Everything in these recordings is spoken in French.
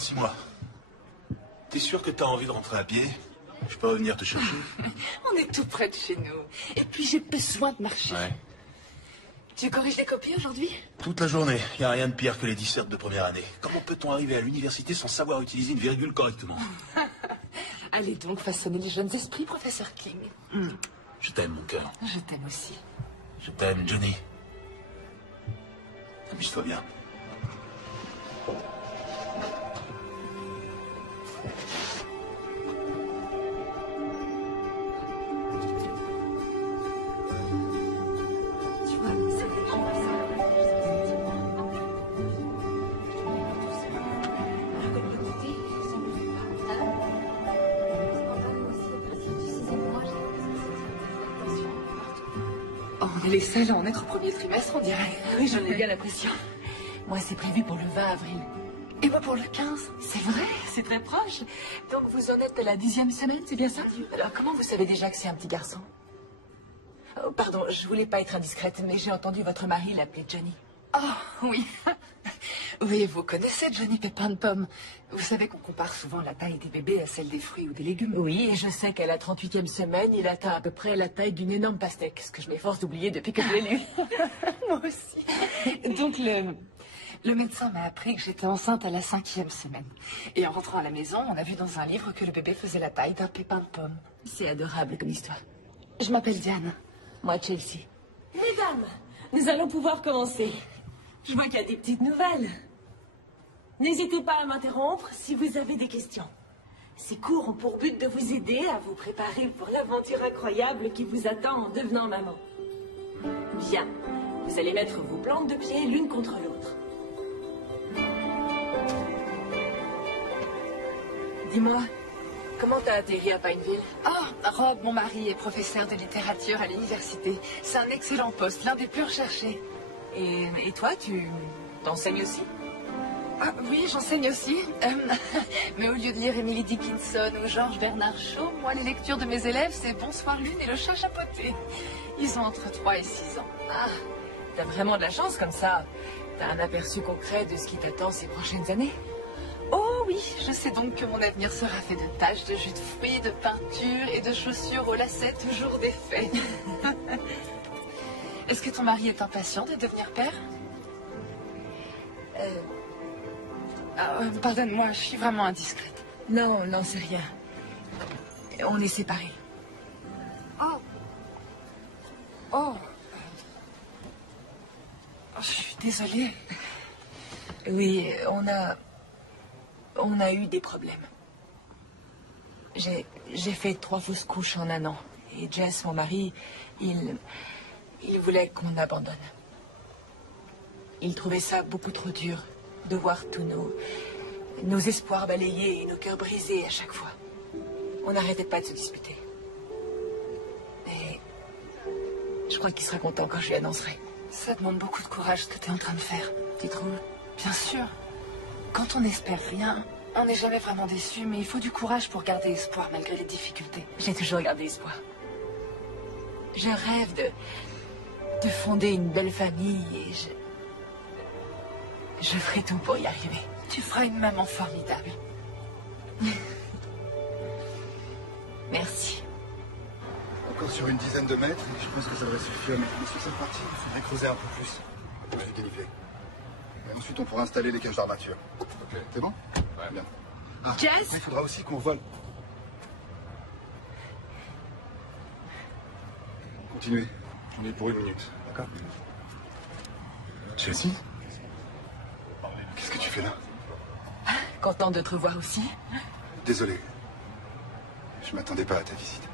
Dis-moi, t'es sûr que t'as envie de rentrer à pied? Je peux venir te chercher? On est tout près de chez nous. Et puis j'ai besoin de marcher. Ouais. Tu corriges les copies aujourd'hui? Toute la journée. Y a rien de pire que les dissertes de première année. Comment peut-on arriver à l'université sans savoir utiliser une virgule correctement? Allez donc façonner les jeunes esprits, professeur King. Je t'aime, mon cœur. Je t'aime aussi. Je t'aime, Johnny. Amuse-toi bien. On est les seuls à en être au premier trimestre, on dirait. Oui, j'en ai bien l'impression. Moi, c'est prévu pour le 20 avril. Et moi pour le 15. C'est vrai, c'est très proche. Donc vous en êtes à la 10e semaine, c'est bien ça? Alors comment vous savez déjà que c'est un petit garçon? Oh, pardon, je voulais pas être indiscrète, mais j'ai entendu votre mari l'appeler Johnny. Oh, oui. Oui, vous connaissez Johnny Pépin de Pomme. Vous savez qu'on compare souvent la taille des bébés à celle des fruits ou des légumes. Oui, et je sais qu'à la 38e semaine, il atteint à peu près la taille d'une énorme pastèque, ce que je m'efforce d'oublier depuis que je l'ai lu. Moi aussi. Donc le médecin m'a appris que j'étais enceinte à la 5e semaine. Et en rentrant à la maison, on a vu dans un livre que le bébé faisait la taille d'un pépin de pomme. C'est adorable comme histoire. Je m'appelle Diane. Moi, Chelsea. Mesdames, nous allons pouvoir commencer. Je vois qu'il y a des petites nouvelles. N'hésitez pas à m'interrompre si vous avez des questions. Ces cours ont pour but de vous aider à vous préparer pour l'aventure incroyable qui vous attend en devenant maman. Bien. Vous allez mettre vos plantes de pied l'une contre l'autre. Dis-moi, comment t'as atterri à Pineville? Oh, Rob, mon mari, est professeur de littérature à l'université. C'est un excellent poste, l'un des plus recherchés. Et toi, tu t'enseignes aussi? Ah, oui, j'enseigne aussi. Mais au lieu de lire Emily Dickinson ou Georges Bernard Shaw, moi, les lectures de mes élèves, c'est Bonsoir Lune et le chat chapeauté. Ils ont entre 3 et 6 ans. Ah, t'as vraiment de la chance comme ça. T'as un aperçu concret de ce qui t'attend ces prochaines années. Oh oui, je sais donc que mon avenir sera fait de taches, de jus de fruits, de peinture et de chaussures aux lacets toujours défaits. Est-ce que ton mari est impatient de devenir père? Pardonne-moi, je suis vraiment indiscrète. Non, non, c'est rien. On est séparés. Oh. Oh. Je suis désolée. Oui, on a eu des problèmes. J'ai fait 3 fausses couches en 1 an. Et Jess, mon mari, il voulait qu'on abandonne. Il trouvait ça beaucoup trop dur de voir tous nos espoirs balayés et nos cœurs brisés à chaque fois. On n'arrêtait pas de se disputer. Et je crois qu'il sera content quand je lui annoncerai. Ça demande beaucoup de courage ce que tu es en train de faire. Tu trouves? Bien sûr. Quand on n'espère rien, on n'est jamais vraiment déçu, mais il faut du courage pour garder espoir malgré les difficultés. J'ai toujours gardé espoir. Je rêve de fonder une belle famille et je ferai tout pour y arriver. Tu feras une maman formidable. Merci. Encore sur une dizaine de mètres, et je pense que ça devrait suffire. Mais sur cette partie, il faudrait creuser un peu plus. Pour se déniveler. Et ensuite, on pourra installer les cages d'armature. Ok. C'est bon? Ouais, bien. Ah, Jess? il faudra aussi qu'on vole. Continuez. J'en ai pour 1 minute, d'accord? Chelsea? Qu'est-ce que tu fais là? Contente de te revoir aussi. Désolé. Je m'attendais pas à ta visite.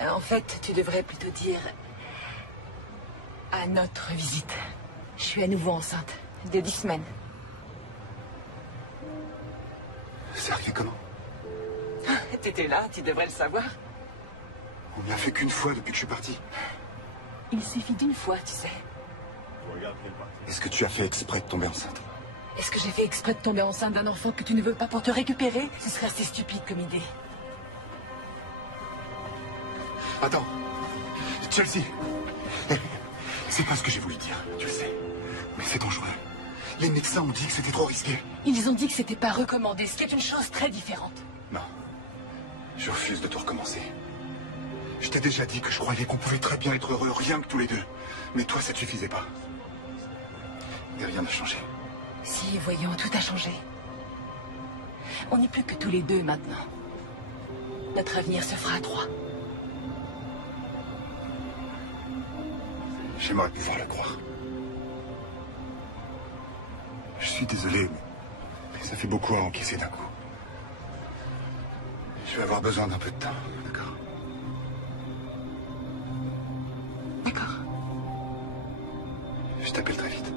En fait, tu devrais plutôt dire à notre visite. Je suis à nouveau enceinte de 10 semaines. C'est arrivé comment? T'étais là, tu devrais le savoir. On l'a fait qu'une fois depuis que je suis parti. Il suffit d'une fois, tu sais. Est-ce que tu as fait exprès de tomber enceinte? Est-ce que j'ai fait exprès de tomber enceinte d'un enfant que tu ne veux pas pour te récupérer? Ce serait assez stupide comme idée. Attends. Chelsea. C'est pas ce que j'ai voulu dire, tu le sais. Mais c'est dangereux. Les médecins ont dit que c'était trop risqué. Ils ont dit que c'était pas recommandé, ce qui est une chose très différente. Non. Je refuse de tout recommencer. Je t'ai déjà dit que je croyais qu'on pouvait très bien être heureux, rien que tous les deux. Mais toi, ça te suffisait pas. Et rien n'a changé. Si, voyons, tout a changé. On n'est plus que tous les deux maintenant. Notre avenir se fera à trois. J'aimerais pouvoir le croire. Je suis désolé, mais ça fait beaucoup à encaisser d'un coup. Je vais avoir besoin d'un peu de temps, d'accord? D'accord. Je t'appelle très vite.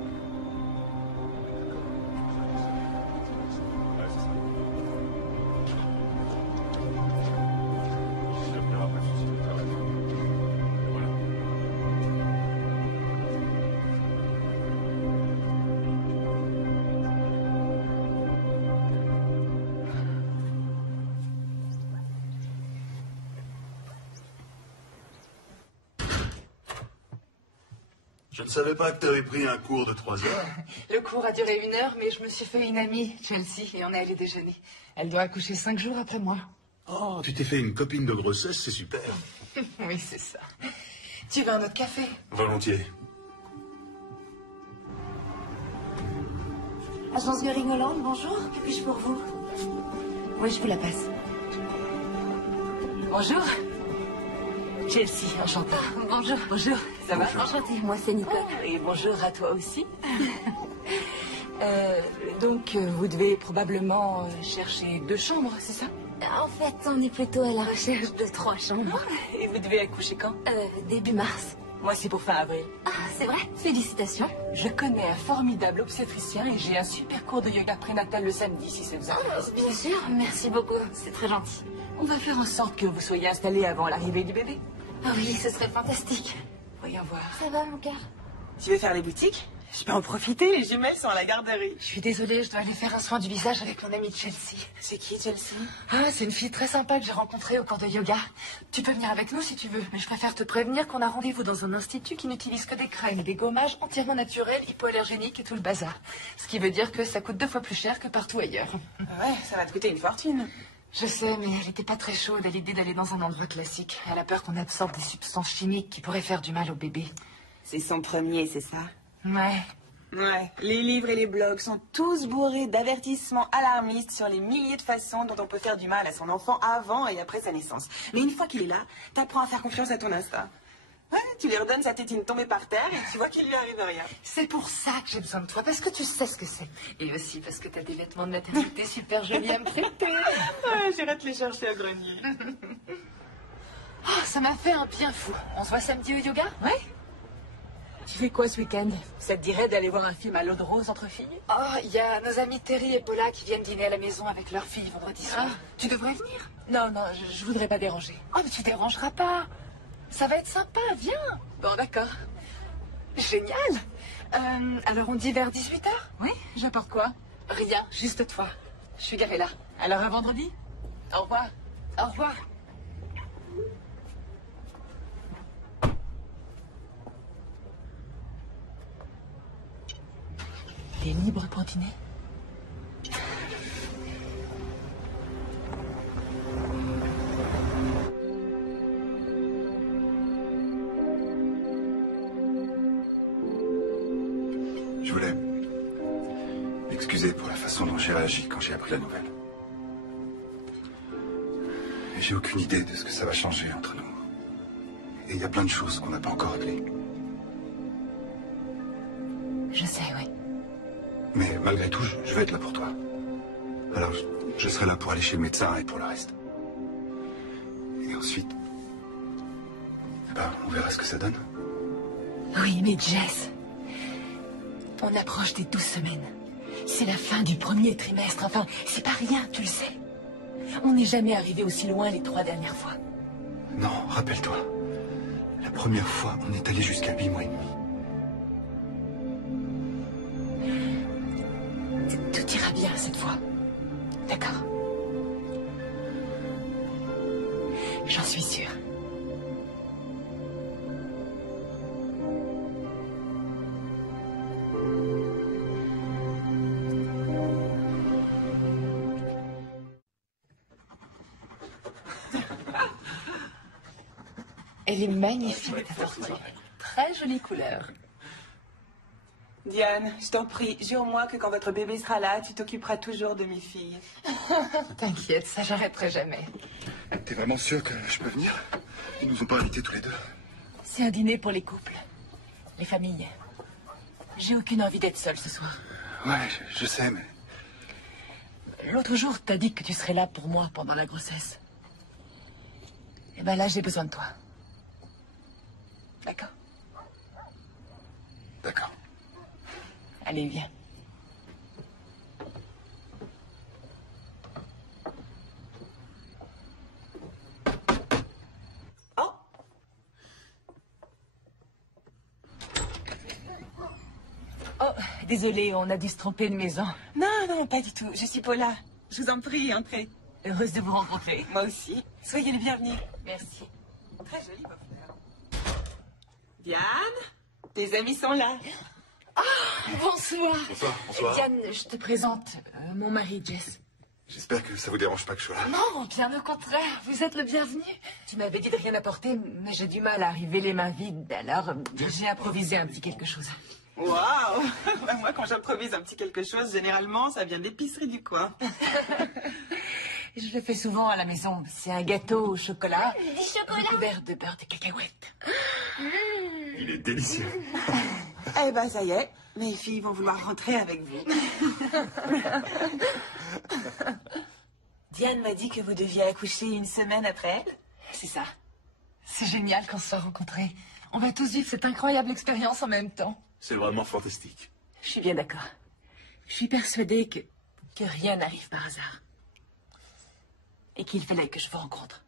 Je ne savais pas que tu avais pris un cours de 3 heures. Le cours a duré 1 heure, mais je me suis fait une amie, Chelsea, et on est allé déjeuner. Elle doit accoucher 5 jours après moi. Oh, tu t'es fait une copine de grossesse, c'est super. Oui, c'est ça. Tu veux un autre café? Volontiers. Agence Göring Hollande, bonjour. Que puis-je pour vous? Oui, je vous la passe. Bonjour. Chelsea, enchantée. Bonjour. Bonjour, ça va? Enchantée, moi c'est Nicole. Et bonjour à toi aussi. Donc, vous devez probablement chercher 2 chambres, c'est ça? En fait, on est plutôt à la recherche de 3 chambres. Et vous devez accoucher quand? Début mars. Moi, c'est pour fin avril. Ah, c'est vrai? Félicitations. Je connais un formidable obstétricien et j'ai un super cours de yoga prénatal le samedi, si ça vous intéresse. Bien sûr, merci beaucoup. C'est très gentil. On va faire en sorte que vous soyez installés avant l'arrivée du bébé. Ah oui, ce serait fantastique. Voyons voir. Ça va, mon cœur? Tu veux faire les boutiques? Je peux en profiter, les jumelles sont à la garderie. Je suis désolée, je dois aller faire un soin du visage avec mon amie Chelsea. C'est qui, Chelsea? Ah, c'est une fille très sympa que j'ai rencontrée au cours de yoga. Tu peux venir avec nous si tu veux, mais je préfère te prévenir qu'on a rendez-vous dans un institut qui n'utilise que des crèmes et des gommages entièrement naturels, hypoallergéniques et tout le bazar. Ce qui veut dire que ça coûte 2 fois plus cher que partout ailleurs. Ouais, ça va te coûter une fortune. Je sais, mais elle n'était pas très chaude à l'idée d'aller dans un endroit classique. Elle a peur qu'on absorbe des substances chimiques qui pourraient faire du mal au bébé. C'est son premier, c'est ça? Ouais. Ouais, les livres et les blogs sont tous bourrés d'avertissements alarmistes sur les milliers de façons dont on peut faire du mal à son enfant avant et après sa naissance. Mais une fois qu'il est là, t'apprends à faire confiance à ton instinct. Ouais, tu lui redonnes sa tétine tombée par terre et tu vois qu'il lui arrive rien. C'est pour ça que j'ai besoin de toi, parce que tu sais ce que c'est. Et aussi parce que t'as des vêtements de maternité super jolis à me prêter. Ouais, j'irai te les chercher au grenier. Oh, ça m'a fait un bien fou. On se voit samedi au yoga? Ouais. Tu fais quoi ce week-end? Ça te dirait d'aller voir un film à l'eau de rose entre filles? Oh, il y a nos amis Terry et Paula qui viennent dîner à la maison avec leur fille vendredi soir. Tu devrais venir. Non, non, je voudrais pas déranger. Oh, mais tu dérangeras pas. Ça va être sympa, viens. Bon, d'accord. Génial. Alors on dit vers 18h? Oui, j'apporte quoi? Rien, juste toi. Je suis garée là. Alors à vendredi? Au revoir. Au revoir. T'es libre pour dîner? Je voulais m'excuser pour la façon dont j'ai réagi quand j'ai appris la nouvelle. J'ai aucune idée de ce que ça va changer entre nous. Et il y a plein de choses qu'on n'a pas encore réglées. Je sais, oui. Mais malgré tout, je vais être là pour toi. Alors, je serai là pour aller chez le médecin et pour le reste. Et ensuite, on verra ce que ça donne. Oui, mais Jess, on approche des 12 semaines. C'est la fin du premier trimestre. Enfin, c'est pas rien, tu le sais. On n'est jamais arrivé aussi loin les 3 dernières fois. Non, rappelle-toi. La première fois, on est allé jusqu'à 8 mois et demi. Tout ira bien cette fois. D'accord? J'en suis sûre. Elle est magnifique, ta tortue. Très jolie couleur. Diane, je t'en prie, jure-moi que quand votre bébé sera là, tu t'occuperas toujours de mes filles. T'inquiète, ça j'arrêterai jamais. T'es vraiment sûr que je peux venir? Ils nous ont pas invités tous les deux. C'est un dîner pour les couples, les familles. J'ai aucune envie d'être seule ce soir. Ouais, je sais, mais... L'autre jour, t'as dit que tu serais là pour moi pendant la grossesse. Et ben là, j'ai besoin de toi. D'accord? D'accord. Allez, viens. Oh! Oh, désolée, on a dû se tromper de maison. Non, non, pas du tout. Je suis Paula. Je vous en prie, entrez. Heureuse de vous rencontrer. Moi aussi. Soyez les bienvenus. Merci. Très jolie, vos fleurs. Diane, tes amis sont là. Bonsoir. Bonsoir. Diane, je te présente mon mari, Jess. J'espère que ça vous dérange pas que je sois là. Non, bien au contraire, vous êtes le bienvenu. Tu m'avais dit de rien apporter, mais j'ai du mal à arriver les mains vides, alors j'ai improvisé un petit quelque chose. Waouh! Moi, quand j'improvise un petit quelque chose, généralement, ça vient de l'épicerie du coin. Je le fais souvent à la maison. C'est un gâteau au chocolat. Du chocolat? Recouvert de beurre de cacahuète. Il est délicieux. Eh ben, ça y est. Mes filles vont vouloir rentrer avec vous. Diane m'a dit que vous deviez accoucher une semaine après elle. C'est ça. C'est génial qu'on se soit rencontrés. On va tous vivre cette incroyable expérience en même temps. C'est vraiment fantastique. Je suis bien d'accord. Je suis persuadée que rien n'arrive par hasard. Et qu'il fallait que je vous rencontre.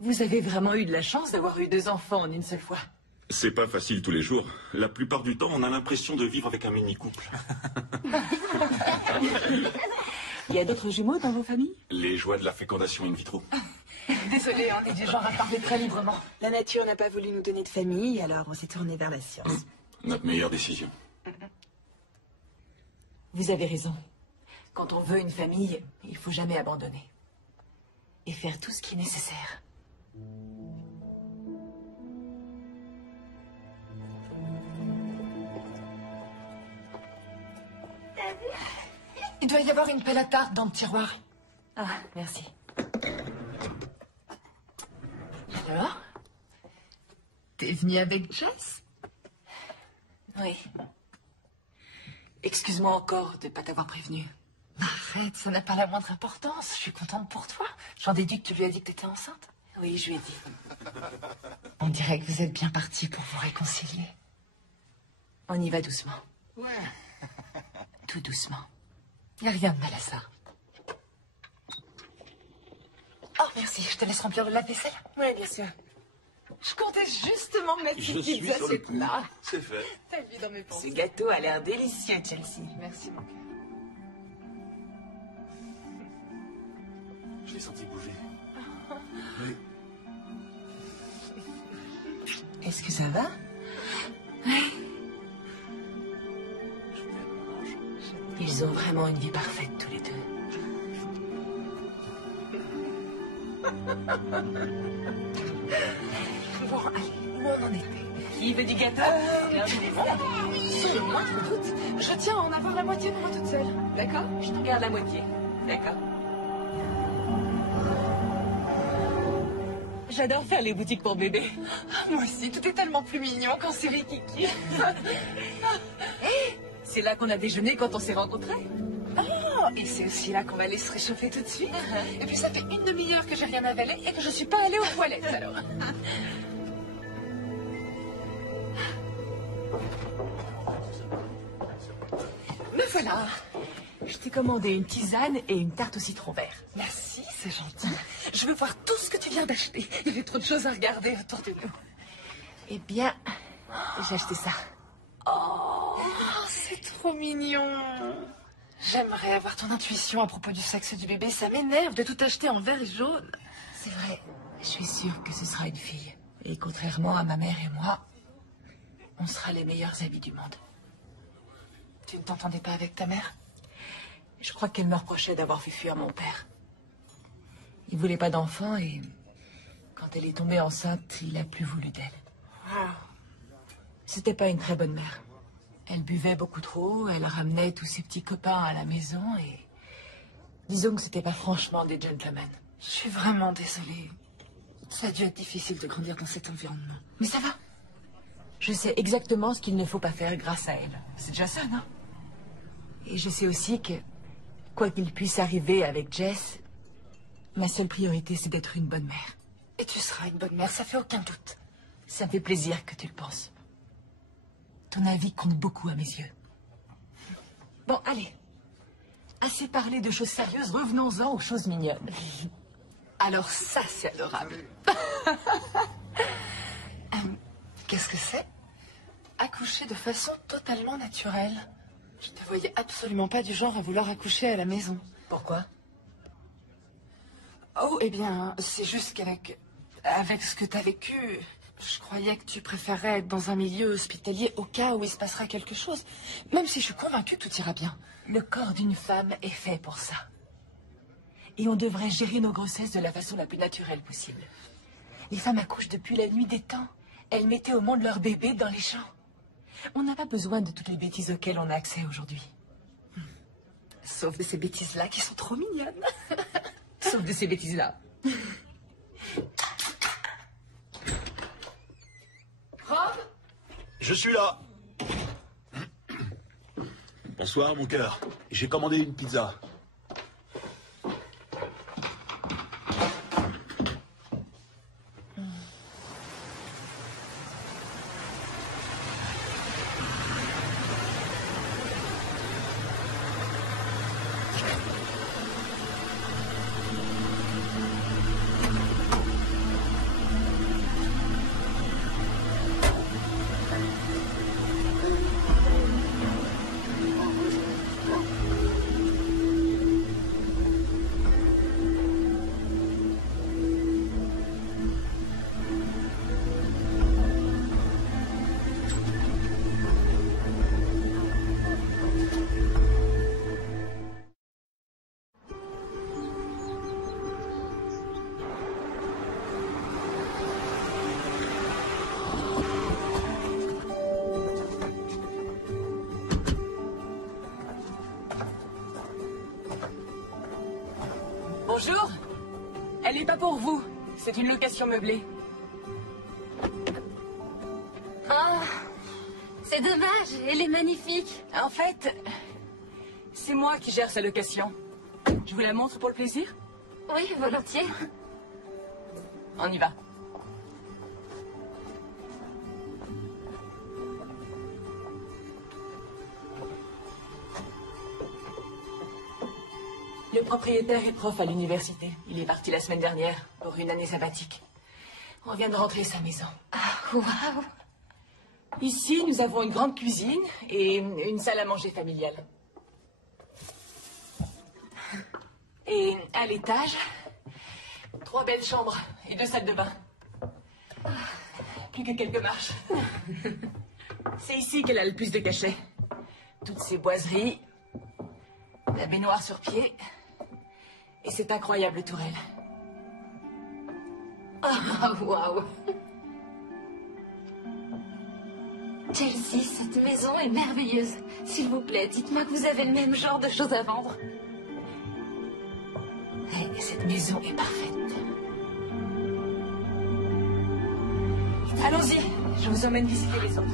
Vous avez vraiment eu de la chance d'avoir eu 2 enfants en une seule fois. C'est pas facile tous les jours. La plupart du temps, on a l'impression de vivre avec un mini-couple. Il y a d'autres jumeaux dans vos familles? Les joies de la fécondation in vitro. Désolée, on est du genre à parler très librement. La nature n'a pas voulu nous donner de famille, alors on s'est tourné vers la science. Notre meilleure décision. Vous avez raison. Quand on veut une famille, il faut jamais abandonner. Et faire tout ce qui est nécessaire. Il doit y avoir une pelle à tarte dans le tiroir. Ah, merci. Alors? T'es venue avec Jess? Oui. Excuse-moi encore de ne pas t'avoir prévenu. Arrête, ça n'a pas la moindre importance. Je suis contente pour toi. J'en déduis que tu lui as dit que t'étais enceinte. Oui, je lui ai dit. On dirait que vous êtes bien partis pour vous réconcilier. On y va doucement. Ouais. Tout doucement. Y a rien de mal à ça. Oh, merci. Je te laisse remplir le lave-vaisselle. Oui, bien sûr. Je comptais justement mettre Je ces suis petites sur le assiettes coup. là. C'est fait. T'as le vie dans mes Ce pensées. gâteau a l'air délicieux, Chelsea. Merci, mon cœur. Je l'ai senti bouger. Est-ce que ça va? Ils ont vraiment une vie parfaite, tous les deux. Bon, allez, où on en était? Qui veut du gâteau? Sans le moindre doute. Je tiens à en avoir la moitié pour moi toute seule. D'accord? Je te garde la moitié. D'accord. J'adore faire les boutiques pour bébé. Moi aussi, tout est tellement plus mignon quand c'est Rikiki. C'est là qu'on a déjeuné quand on s'est rencontrés. Oh, et c'est aussi là qu'on va aller se réchauffer tout de suite. Et puis ça fait une demi-heure que j'ai rien avalé et que je suis pas allée aux toilettes alors. Me voilà. Je t'ai commandé une tisane et une tarte au citron vert. Merci, c'est gentil. Je veux voir tout ce que tu viens d'acheter. Il y avait trop de choses à regarder autour de nous. Eh bien, j'ai acheté ça. Oh, c'est trop mignon. J'aimerais avoir ton intuition à propos du sexe du bébé. Ça m'énerve de tout acheter en vert et jaune. C'est vrai. Je suis sûre que ce sera une fille. Et contrairement à ma mère et moi, on sera les meilleurs amis du monde. Tu ne t'entendais pas avec ta mère? Je crois qu'elle me reprochait d'avoir fait fuir mon père. Il voulait pas d'enfant et Quand elle est tombée enceinte, il a plus voulu d'elle. C'était pas une très bonne mère. Elle buvait beaucoup trop, elle ramenait tous ses petits copains à la maison et... Disons que c'était pas franchement des gentlemen. Je suis vraiment désolée. Ça a dû être difficile de grandir dans cet environnement. Mais ça va. Je sais exactement ce qu'il ne faut pas faire grâce à elle. C'est déjà ça, non? Et je sais aussi que, quoi qu'il puisse arriver avec Jess, ma seule priorité, c'est d'être une bonne mère. Et tu seras une bonne mère, ça fait aucun doute. Ça me fait plaisir que tu le penses. Ton avis compte beaucoup à mes yeux. Bon, allez. Assez parlé de choses sérieuses, revenons-en aux choses mignonnes. Alors ça, c'est adorable. Qu'est-ce que c'est? Accoucher de façon totalement naturelle. Je ne te voyais absolument pas du genre à vouloir accoucher à la maison. Pourquoi? Oh, eh bien, c'est juste avec ce que tu as vécu, je croyais que tu préférais être dans un milieu hospitalier au cas où il se passera quelque chose. Même si je suis convaincue que tout ira bien. Le corps d'une femme est fait pour ça. Et on devrait gérer nos grossesses de la façon la plus naturelle possible. Les femmes accouchent depuis la nuit des temps. Elles mettaient au monde leur bébé dans les champs. On n'a pas besoin de toutes les bêtises auxquelles on a accès aujourd'hui. Sauf de ces bêtises-là qui sont trop mignonnes. Sauf de ces bêtises-là. Rob? Je suis là. Bonsoir, mon cœur. J'ai commandé une pizza. Bonjour. Elle n'est pas pour vous. C'est une location meublée. Oh, c'est dommage, elle est magnifique. En fait, c'est moi qui gère sa location. Je vous la montre pour le plaisir? Oui, volontiers. On y va. Le propriétaire est prof à l'université. Il est parti la semaine dernière pour une année sabbatique. On vient de rentrer à sa maison. Ah, waouh! Ici, nous avons une grande cuisine et une salle à manger familiale. Et à l'étage, 3 belles chambres et 2 salles de bain. Plus que quelques marches. C'est ici qu'elle a le plus de cachets. Toutes ces boiseries, la baignoire sur pied et cette incroyable tourelle. Ah, waouh! Chelsea, cette maison est merveilleuse. S'il vous plaît, dites-moi que vous avez le même genre de choses à vendre. Et cette maison est parfaite. Allons-y, je vous emmène visiter les autres.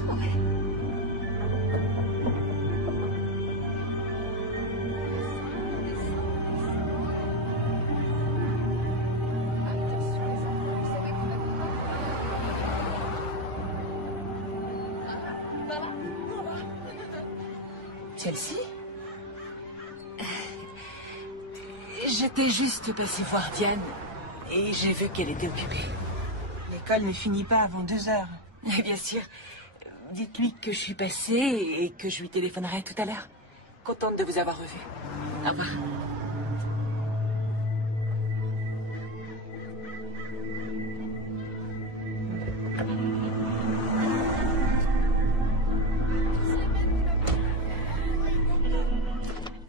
Chelsea? J'étais juste passée voir Diane et j'ai vu qu'elle était occupée. L'école ne finit pas avant 2 heures. Mais bien sûr. Dites-lui que je suis passée et que je lui téléphonerai tout à l'heure. Contente de vous avoir revu. Au revoir.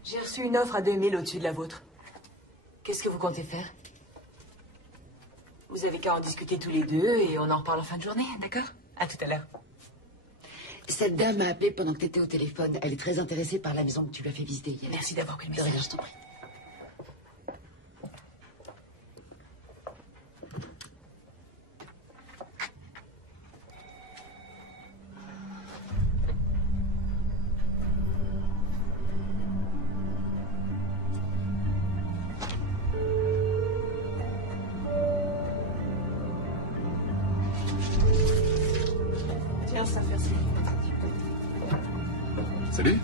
J'ai reçu une offre à 2000 au-dessus de la vôtre. Qu'est-ce que vous comptez faire? Vous avez qu'à en discuter tous les deux et on en reparle en fin de journée, d'accord? À tout à l'heure. Cette dame m'a appelé pendant que tu étais au téléphone. Elle est très intéressée par la maison que tu lui as fait visiter hier. Merci d'avoir pris le De rien, message. je t'en prie. Tiens, ça fait aussi. Salut.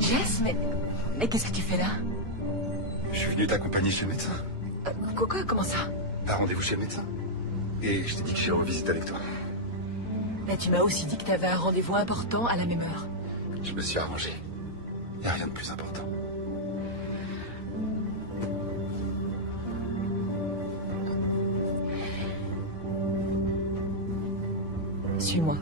Jess, mais qu'est-ce que tu fais là? Je suis venu t'accompagner chez le médecin. Quoi? Comment ça? T'as rendez-vous chez le médecin. Et je t'ai dit que j'irai en visite avec toi. Mais tu m'as aussi dit que tu avais un rendez-vous important à la même heure. Je me suis arrangé. Il n'y a rien de plus important. Suis-moi.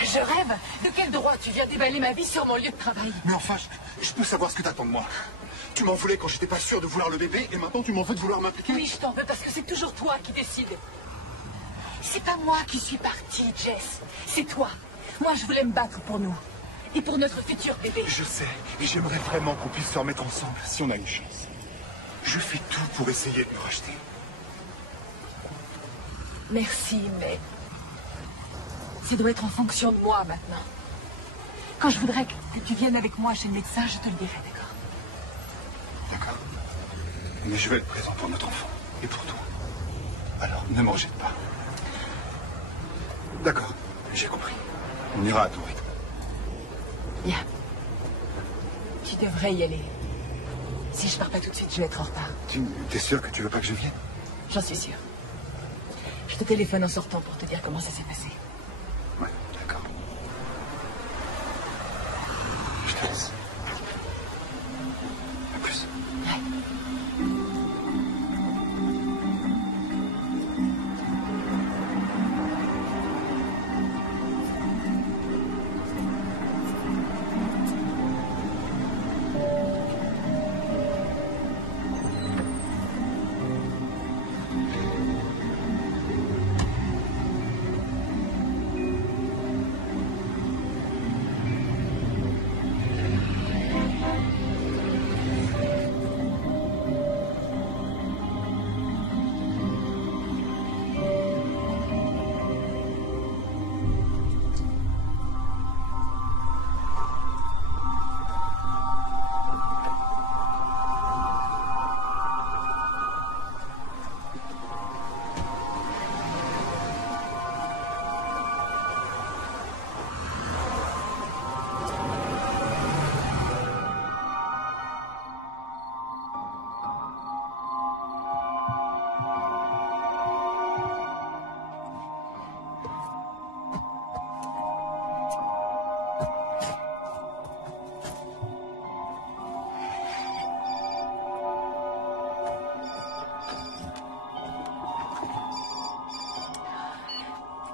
Je rêve. De quel droit tu viens déballer ma vie sur mon lieu de travail? Mais enfin, je peux savoir ce que t'attends de moi. Tu m'en voulais quand j'étais pas sûr de vouloir le bébé, et maintenant tu m'en veux de vouloir m'impliquer? Oui, je t'en veux parce que c'est toujours toi qui décides. C'est pas moi qui suis partie, Jess. C'est toi. Moi, je voulais me battre pour nous. Et pour notre futur bébé. Je sais, et j'aimerais vraiment qu'on puisse se remettre ensemble, si on a une chance. Je fais tout pour essayer de me racheter. Merci, mais... ça doit être en fonction de moi, maintenant. Quand je voudrais que tu viennes avec moi chez le médecin, je te le dirai, d'accord? D'accord. Mais je vais être présent pour notre enfant, et pour toi. Alors, ne m'en jette pas. D'accord, j'ai compris. On ira à ton rythme. Bien. Tu devrais y aller. Si je pars pas tout de suite, je vais être en retard. T'es sûr que tu veux pas que je vienne? J'en suis sûre. Je te téléphone en sortant pour te dire comment ça s'est passé. Ouais, d'accord. Je te laisse. À plus.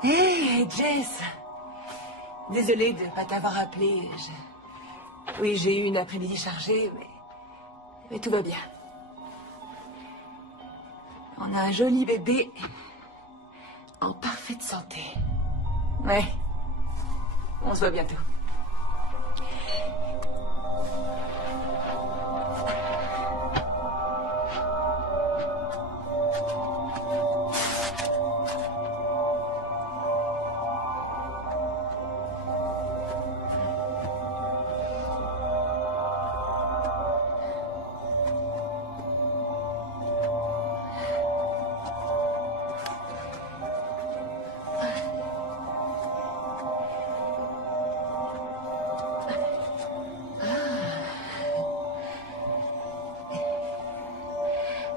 Hé, Jess. Désolée de ne pas t'avoir appelé. Oui, j'ai eu une après-midi chargée, mais tout va bien. On a un joli bébé en parfaite santé. Ouais. On se voit bientôt.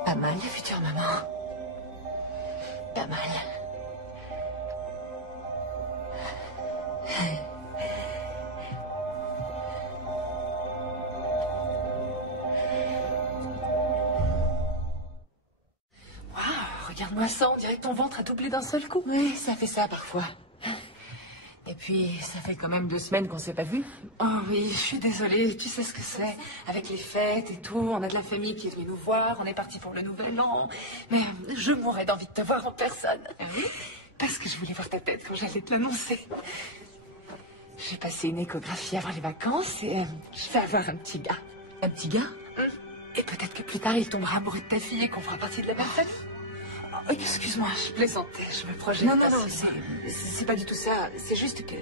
Pas mal, future maman. Pas mal. Waouh, regarde-moi ça, on dirait que ton ventre a doublé d'un seul coup. Oui, ça fait ça parfois. Et puis, ça fait quand même 2 semaines qu'on s'est pas vus. Oh oui, je suis désolée, tu sais ce que c'est. Avec les fêtes et tout, on a de la famille qui est venue nous voir, on est parti pour le nouvel an. Mais je mourrais d'envie de te voir en personne. Ah oui? Parce que je voulais voir ta tête quand j'allais te l'annoncer. J'ai passé une échographie avant les vacances et je vais avoir un petit gars. Un petit gars? Et peut-être que plus tard, il tombera amoureux de ta fille et qu'on fera partie de la même famille. Oh, excuse-moi, je plaisantais, je me projette. Non, c'est pas du tout ça. C'est juste que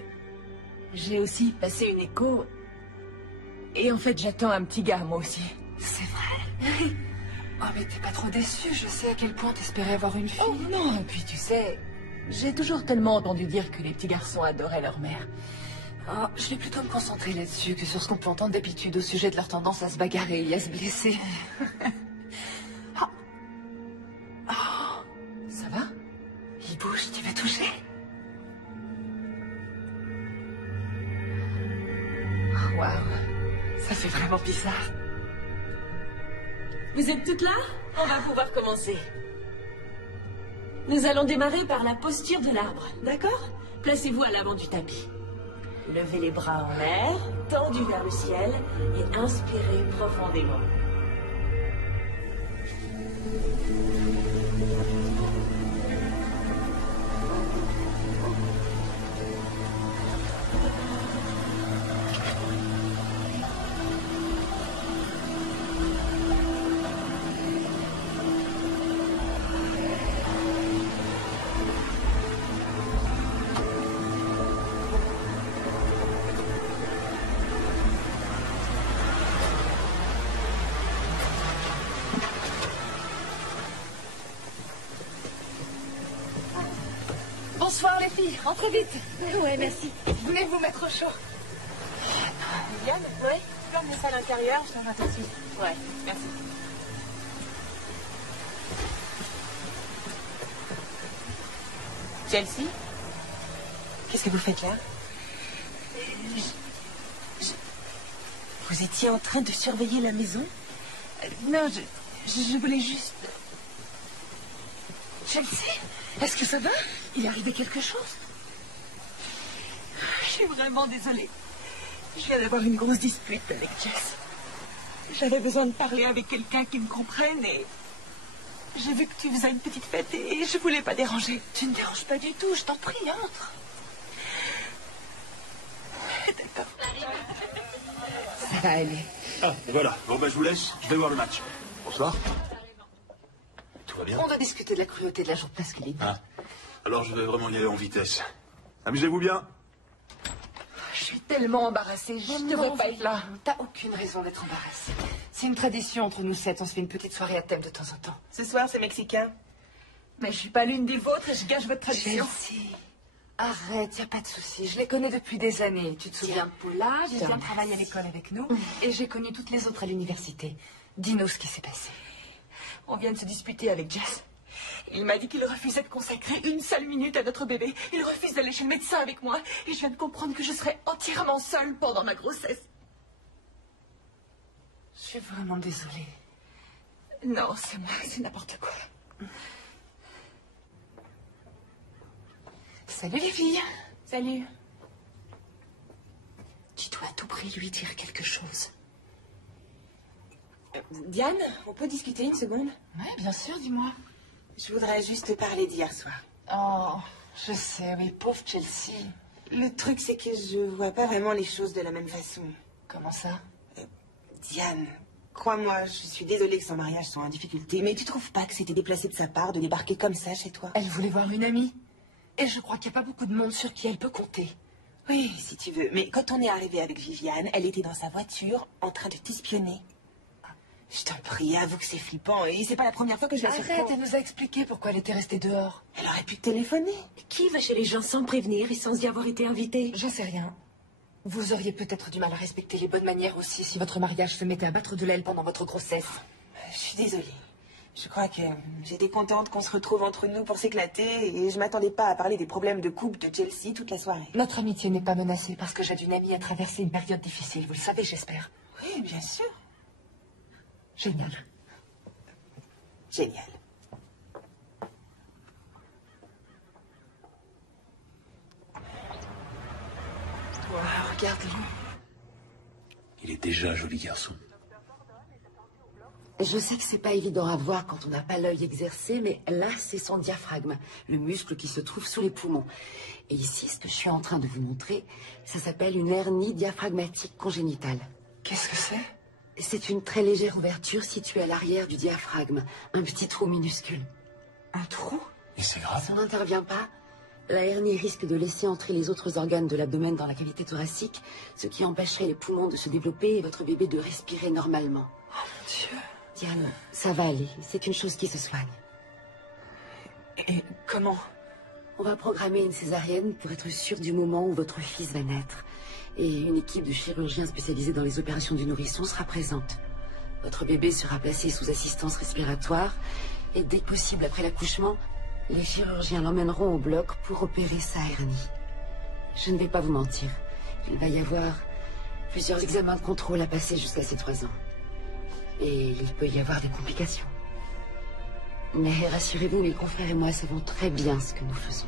j'ai aussi passé une écho. Et en fait, j'attends un petit gars, moi aussi. C'est vrai. Oh, mais t'es pas trop déçue, je sais à quel point t'espérais avoir une fille. Oh non, et puis tu sais, j'ai toujours tellement entendu dire que les petits garçons adoraient leur mère. Oh, je vais plutôt me concentrer là-dessus que sur ce qu'on peut entendre d'habitude au sujet de leur tendance à se bagarrer et à se blesser. Oh. Oh. Ça va? Il bouge, tu veux toucher? Oh, waouh, ça fait vraiment bizarre. Vous êtes toutes là? On va pouvoir commencer. Nous allons démarrer par la posture de l'arbre, d'accord? Placez-vous à l'avant du tapis. Levez les bras en l'air, tendus vers le ciel, et inspirez profondément. Bonsoir les filles, entrez vite. Ouais, merci. Venez vous mettre au chaud. Viviane? Oui? Tu peux amener ça à l'intérieur? Je t'en tout de suite. Ouais, merci. Chelsea? Qu'est-ce que vous faites là? Vous étiez en train de surveiller la maison? Non, je voulais juste... Chelsea, est-ce que ça va? Il est arrivé quelque chose? Je suis vraiment désolée. Je viens d'avoir une grosse dispute avec Jess. J'avais besoin de parler avec quelqu'un qui me comprenne et... J'ai vu que tu faisais une petite fête et je voulais pas déranger. Tu ne déranges pas du tout, je t'en prie, entre. D'accord. Ça va aller. Ah, voilà. Bon, ben, je vous laisse. Je vais voir le match. Bonsoir. Tout va bien? On va discuter de la cruauté de la joute masculine. Ah. Alors, je vais vraiment y aller en vitesse. Amusez-vous bien. Je suis tellement embarrassée, je ne devrais pas être là. T'as aucune raison d'être embarrassée. C'est une tradition entre nous 7, on se fait une petite soirée à thème de temps en temps. Ce soir, c'est mexicain. Mais je suis pas l'une des vôtres et je gâche votre tradition. Chelsea, arrête, y a pas de souci. Je les connais depuis des années. Tu te souviens de Paula? Elle vient travailler à l'école avec nous. Et j'ai connu toutes les autres à l'université. Dis-nous ce qui s'est passé. On vient de se disputer avec Jess. Il m'a dit qu'il refusait de consacrer une seule minute à notre bébé. Il refuse d'aller chez le médecin avec moi. Et je viens de comprendre que je serai entièrement seule pendant ma grossesse. Je suis vraiment désolée. Non, c'est moi, c'est n'importe quoi. Salut les filles. Salut. Tu dois à tout prix lui dire quelque chose. Diane, on peut discuter une seconde? Ouais, bien sûr, dis-moi. Je voudrais juste te parler d'hier soir. Oh, je sais, oui, pauvre Chelsea. Le truc, c'est que je vois pas vraiment les choses de la même façon. Comment ça? Diane, crois-moi, je suis désolée que son mariage soit en difficulté, mais tu trouves pas que c'était déplacé de sa part de débarquer comme ça chez toi? Elle voulait voir une amie. Et je crois qu'il n'y a pas beaucoup de monde sur qui elle peut compter. Oui, si tu veux. Mais quand on est arrivé avec Viviane, elle était dans sa voiture en train de t'espionner. Je t'en prie, avoue que c'est flippant et c'est pas la première fois que je la surprends. Arrête, elle nous a expliqué pourquoi elle était restée dehors. Elle aurait pu te téléphoner. Qui va chez les gens sans prévenir et sans y avoir été invité? J'en sais rien. Vous auriez peut-être du mal à respecter les bonnes manières aussi si votre mariage se mettait à battre de l'aile pendant votre grossesse. Je suis désolée. Je crois que j'étais contente qu'on se retrouve entre nous pour s'éclater et je m'attendais pas à parler des problèmes de couple de Chelsea toute la soirée. Notre amitié n'est pas menacée parce que j'ai une amie à traverser une période difficile. Vous le savez, j'espère. Oui, bien sûr. Génial. Génial. Regarde-le. Il est déjà un joli garçon. Je sais que c'est pas évident à voir quand on n'a pas l'œil exercé, mais là, c'est son diaphragme, le muscle qui se trouve sous les poumons. Et ici, ce que je suis en train de vous montrer, ça s'appelle une hernie diaphragmatique congénitale. Qu'est-ce que c'est? C'est une très légère ouverture située à l'arrière du diaphragme, un petit trou minuscule. Un trou? Et c'est grave? Si on n'intervient pas, la hernie risque de laisser entrer les autres organes de l'abdomen dans la cavité thoracique, ce qui empêcherait les poumons de se développer et votre bébé de respirer normalement. Oh mon Dieu. Diane, ça va aller. C'est une chose qui se soigne. Et comment? On va programmer une césarienne pour être sûr du moment où votre fils va naître. Et une équipe de chirurgiens spécialisés dans les opérations du nourrisson sera présente. Votre bébé sera placé sous assistance respiratoire et dès que possible après l'accouchement, les chirurgiens l'emmèneront au bloc pour opérer sa hernie. Je ne vais pas vous mentir. Il va y avoir plusieurs examens de contrôle à passer jusqu'à ses 3 ans. Et il peut y avoir des complications. Mais rassurez-vous, mes confrères et moi savons très bien ce que nous faisons.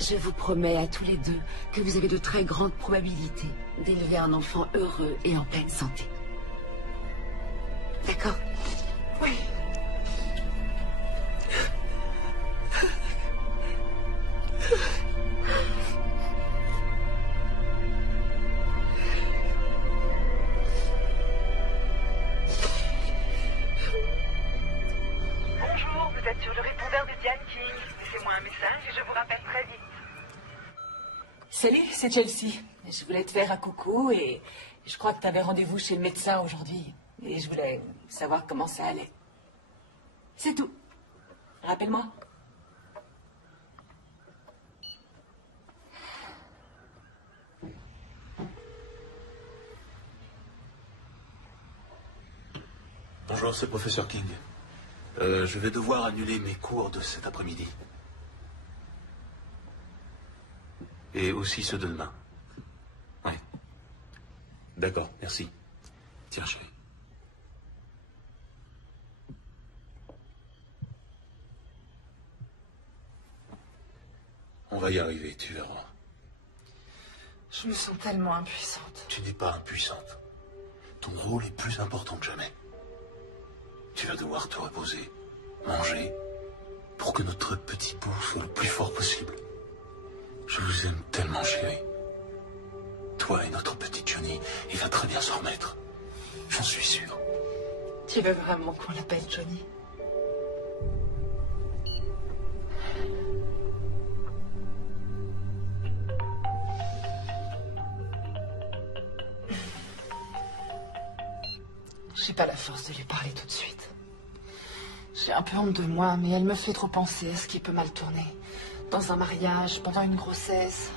Je vous promets à tous les deux que vous avez de très grandes probabilités d'élever un enfant heureux et en pleine santé. D'accord? Oui. Bonjour, vous êtes sur le répondeur de Diane King. Laissez-moi un message et je vous rappelle très vite. Salut, c'est Chelsea. Je voulais te faire un coucou et je crois que tu avais rendez-vous chez le médecin aujourd'hui. Et je voulais savoir comment ça allait. C'est tout. Rappelle-moi. Bonjour, c'est le professeur King. Je vais devoir annuler mes cours de cet après-midi. Et aussi ceux de demain. Ouais. D'accord, merci. Tiens, chérie. On va y arriver, tu verras. Je me sens tellement impuissante. Tu n'es pas impuissante. Ton rôle est plus important que jamais. Tu vas devoir te reposer, manger, pour que notre petit bout soit le plus fort possible. Je vous aime tellement, chérie. Toi et notre petit Johnny, il va très bien s'en remettre. J'en suis sûr. Tu veux vraiment qu'on l'appelle Johnny? J'ai pas la force de lui parler tout de suite. J'ai un peu honte de moi, mais elle me fait trop penser à ce qui peut mal tourner. Dans un mariage, pendant une grossesse.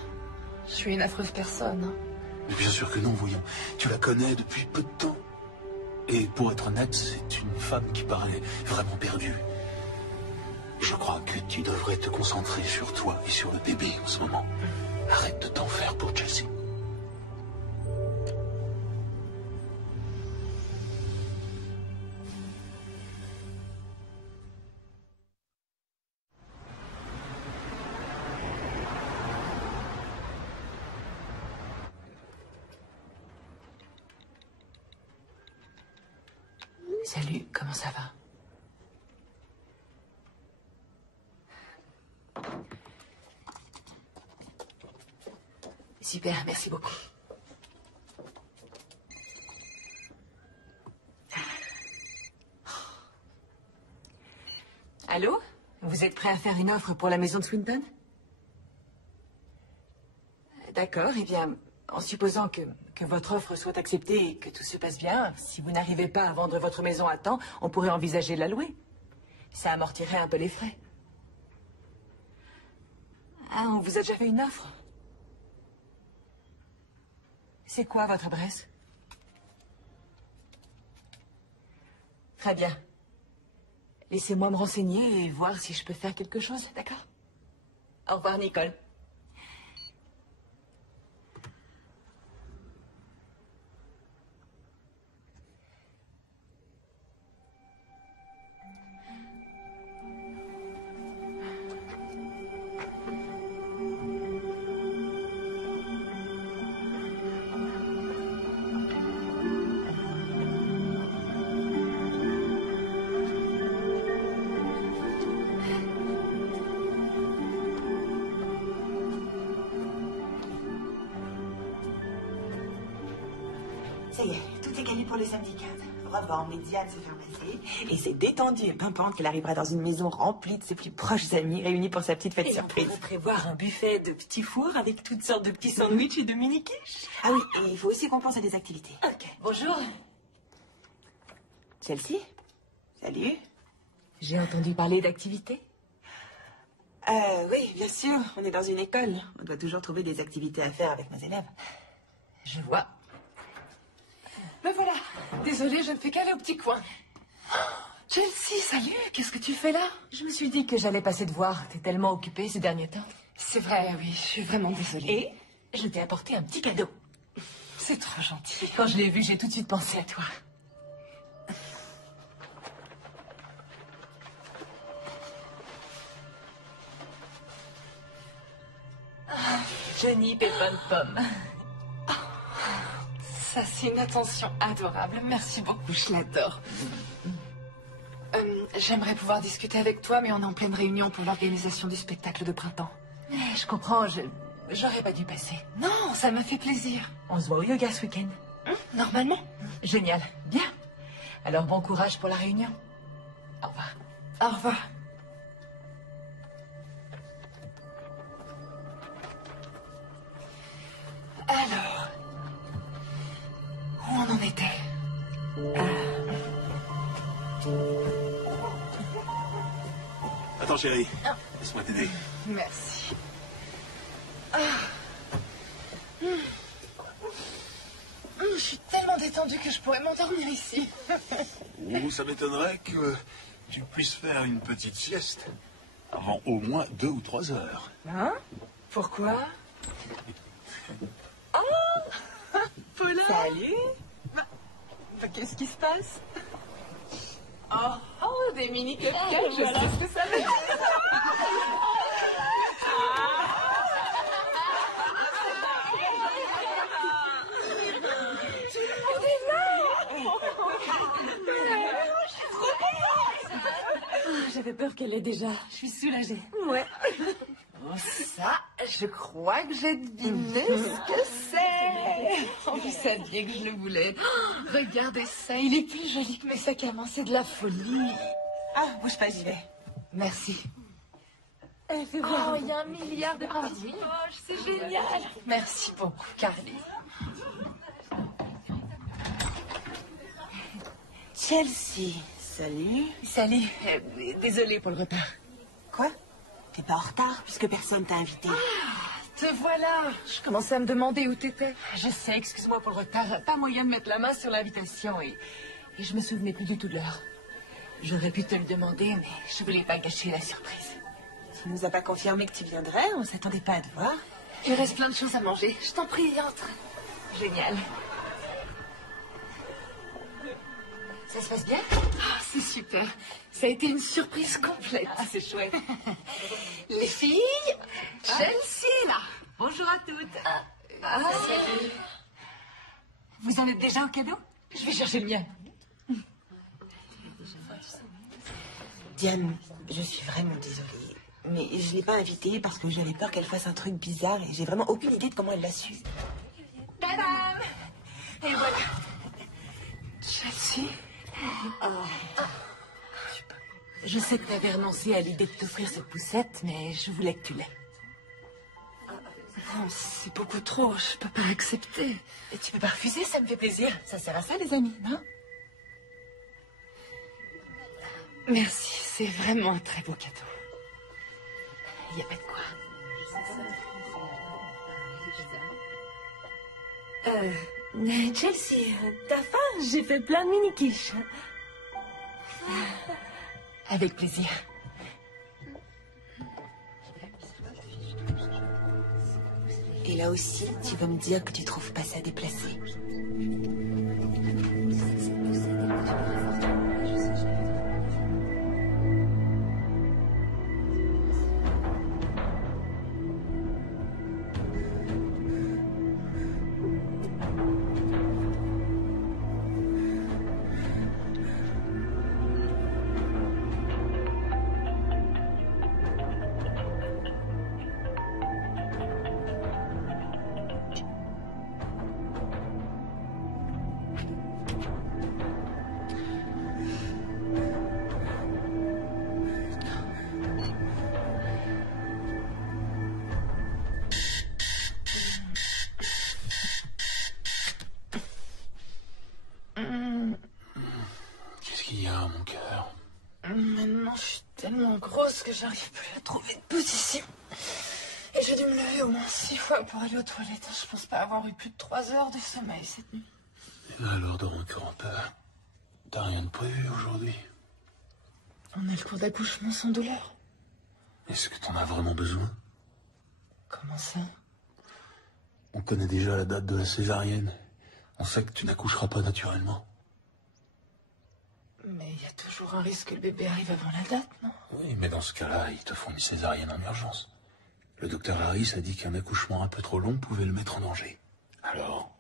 Je suis une affreuse personne. Mais bien sûr que non, voyons. Tu la connais depuis peu de temps. Et pour être honnête, c'est une femme qui paraît vraiment perdue. Je crois que tu devrais te concentrer sur toi et sur le bébé en ce moment. Arrête de t'en faire pour Chelsea. Salut, comment ça va? Super, merci beaucoup. Allô? Vous êtes prêt à faire une offre pour la maison de Swinton? D'accord, eh bien, en supposant que votre offre soit acceptée et que tout se passe bien, si vous n'arrivez pas à vendre votre maison à temps, on pourrait envisager de la louer. Ça amortirait un peu les frais. Ah, on vous a déjà fait une offre? C'est quoi votre adresse? Très bien. Laissez-moi me renseigner et voir si je peux faire quelque chose, d'accord? Au revoir, Nicole. Ça y est, tout est calé pour le samedi 15. Rob va emmener Diane se faire masser. Et c'est détendu et pimpante qu'elle arrivera dans une maison remplie de ses plus proches amis réunis pour sa petite fête Et surprise. on pourrait prévoir un buffet de petits fours avec toutes sortes de petits sandwichs et de mini-quiches. Ah oui, et il faut aussi qu'on pense à des activités. Ok, bonjour. Chelsea? Salut. J'ai entendu parler d'activités. Oui, bien sûr. On est dans une école. On doit toujours trouver des activités à faire avec nos élèves. Je vois. Me voilà. Désolée, je ne fais qu'aller au petit coin. Oh, Chelsea, salut. Qu'est-ce que tu fais là? Je me suis dit que j'allais passer te voir. T'es tellement occupée ces derniers temps. C'est vrai, oui. Je suis vraiment désolée. Et je t'ai apporté un petit cadeau. C'est trop gentil. Quand je l'ai vu, j'ai tout de suite pensé à toi. Johnny Pépin de Pomme. Ça, c'est une attention adorable. Merci beaucoup, je l'adore. J'aimerais pouvoir discuter avec toi, mais on est en pleine réunion pour l'organisation du spectacle de printemps. Je comprends, j'aurais pas dû passer. Non, ça m'a fait plaisir. On se voit au yoga ce week-end. Normalement. Génial. Bien. Alors bon courage pour la réunion. Au revoir. Au revoir. Alors, où on en était? Attends, chérie. Laisse-moi t'aider. Merci. Je suis tellement détendue que je pourrais m'endormir ici. Ou ça m'étonnerait que tu puisses faire une petite sieste avant au moins 2 ou 3 heures. Hein? Pourquoi? Oh! Paula! Salut. Qu'est-ce qui se passe? Oh, des mini cupcakes, je sais ce que ça veut dire. J'avais peur qu'elle l'ait déjà. Je suis soulagée. Ouais. Oh, ça, je crois que j'ai deviné ce que c'est. Oh, vous saviez que je le voulais. Oh, regardez ça, il est plus joli que mes sacs à main, c'est de la folie. Ah, bouge pas, j'y vais. Merci. Oh, il y a 1 milliard de petites poches, c'est génial. Merci beaucoup, Carly. Chelsea, salut. Salut. Désolée pour le retard. Quoi? T'es pas en retard puisque personne t'a invité. Te voilà. Je commençais à me demander où t'étais. Je sais, excuse-moi pour le retard. Pas moyen de mettre la main sur l'invitation et je me souvenais plus du tout de l'heure. J'aurais pu te le demander, mais je voulais pas gâcher la surprise. Tu nous as pas confirmé que tu viendrais, on s'attendait pas à te voir. Il reste plein de choses à manger. Je t'en prie, entre. Génial. Ça se passe bien? Ah, c'est super. Ça a été une surprise complète. Ah, c'est chouette. Les filles, Chelsea est là. Bonjour à toutes. Salut. Vous en êtes déjà au cadeau? Je vais chercher le mien. Diane, je suis vraiment désolée. Mais je l'ai pas invitée parce que j'avais peur qu'elle fasse un truc bizarre et j'ai vraiment aucune idée de comment elle l'a su. Tadam! Et voilà. Chelsea? Je sais que tu avais renoncé à l'idée de t'offrir cette poussette, mais je voulais que tu l'aies. Non, c'est beaucoup trop. Je peux pas accepter. Et tu peux pas refuser, ça me fait plaisir. Ça sert à ça, les amis, non? Merci, c'est vraiment un très beau cadeau. Il n'y a pas de quoi. Chelsea, t'as faim? J'ai fait plein de mini-quiches. Avec plaisir. Et là aussi, tu vas me dire que tu trouves pas ça déplacé. que j'arrive plus à trouver de position. Et j'ai dû me lever au moins 6 fois pour aller aux toilettes. Je pense pas avoir eu plus de 3 heures de sommeil cette nuit. Et alors, dors encore un peu. T'as rien de prévu aujourd'hui? On a le cours d'accouchement sans douleur. Est-ce que t'en as vraiment besoin? Comment ça? On connaît déjà la date de la césarienne. On sait que tu n'accoucheras pas naturellement. Mais il y a toujours un risque que le bébé arrive avant la date, non? Oui, mais dans ce cas-là, ils te font une césarienne en urgence. Le docteur Harris a dit qu'un accouchement un peu trop long pouvait le mettre en danger. Alors?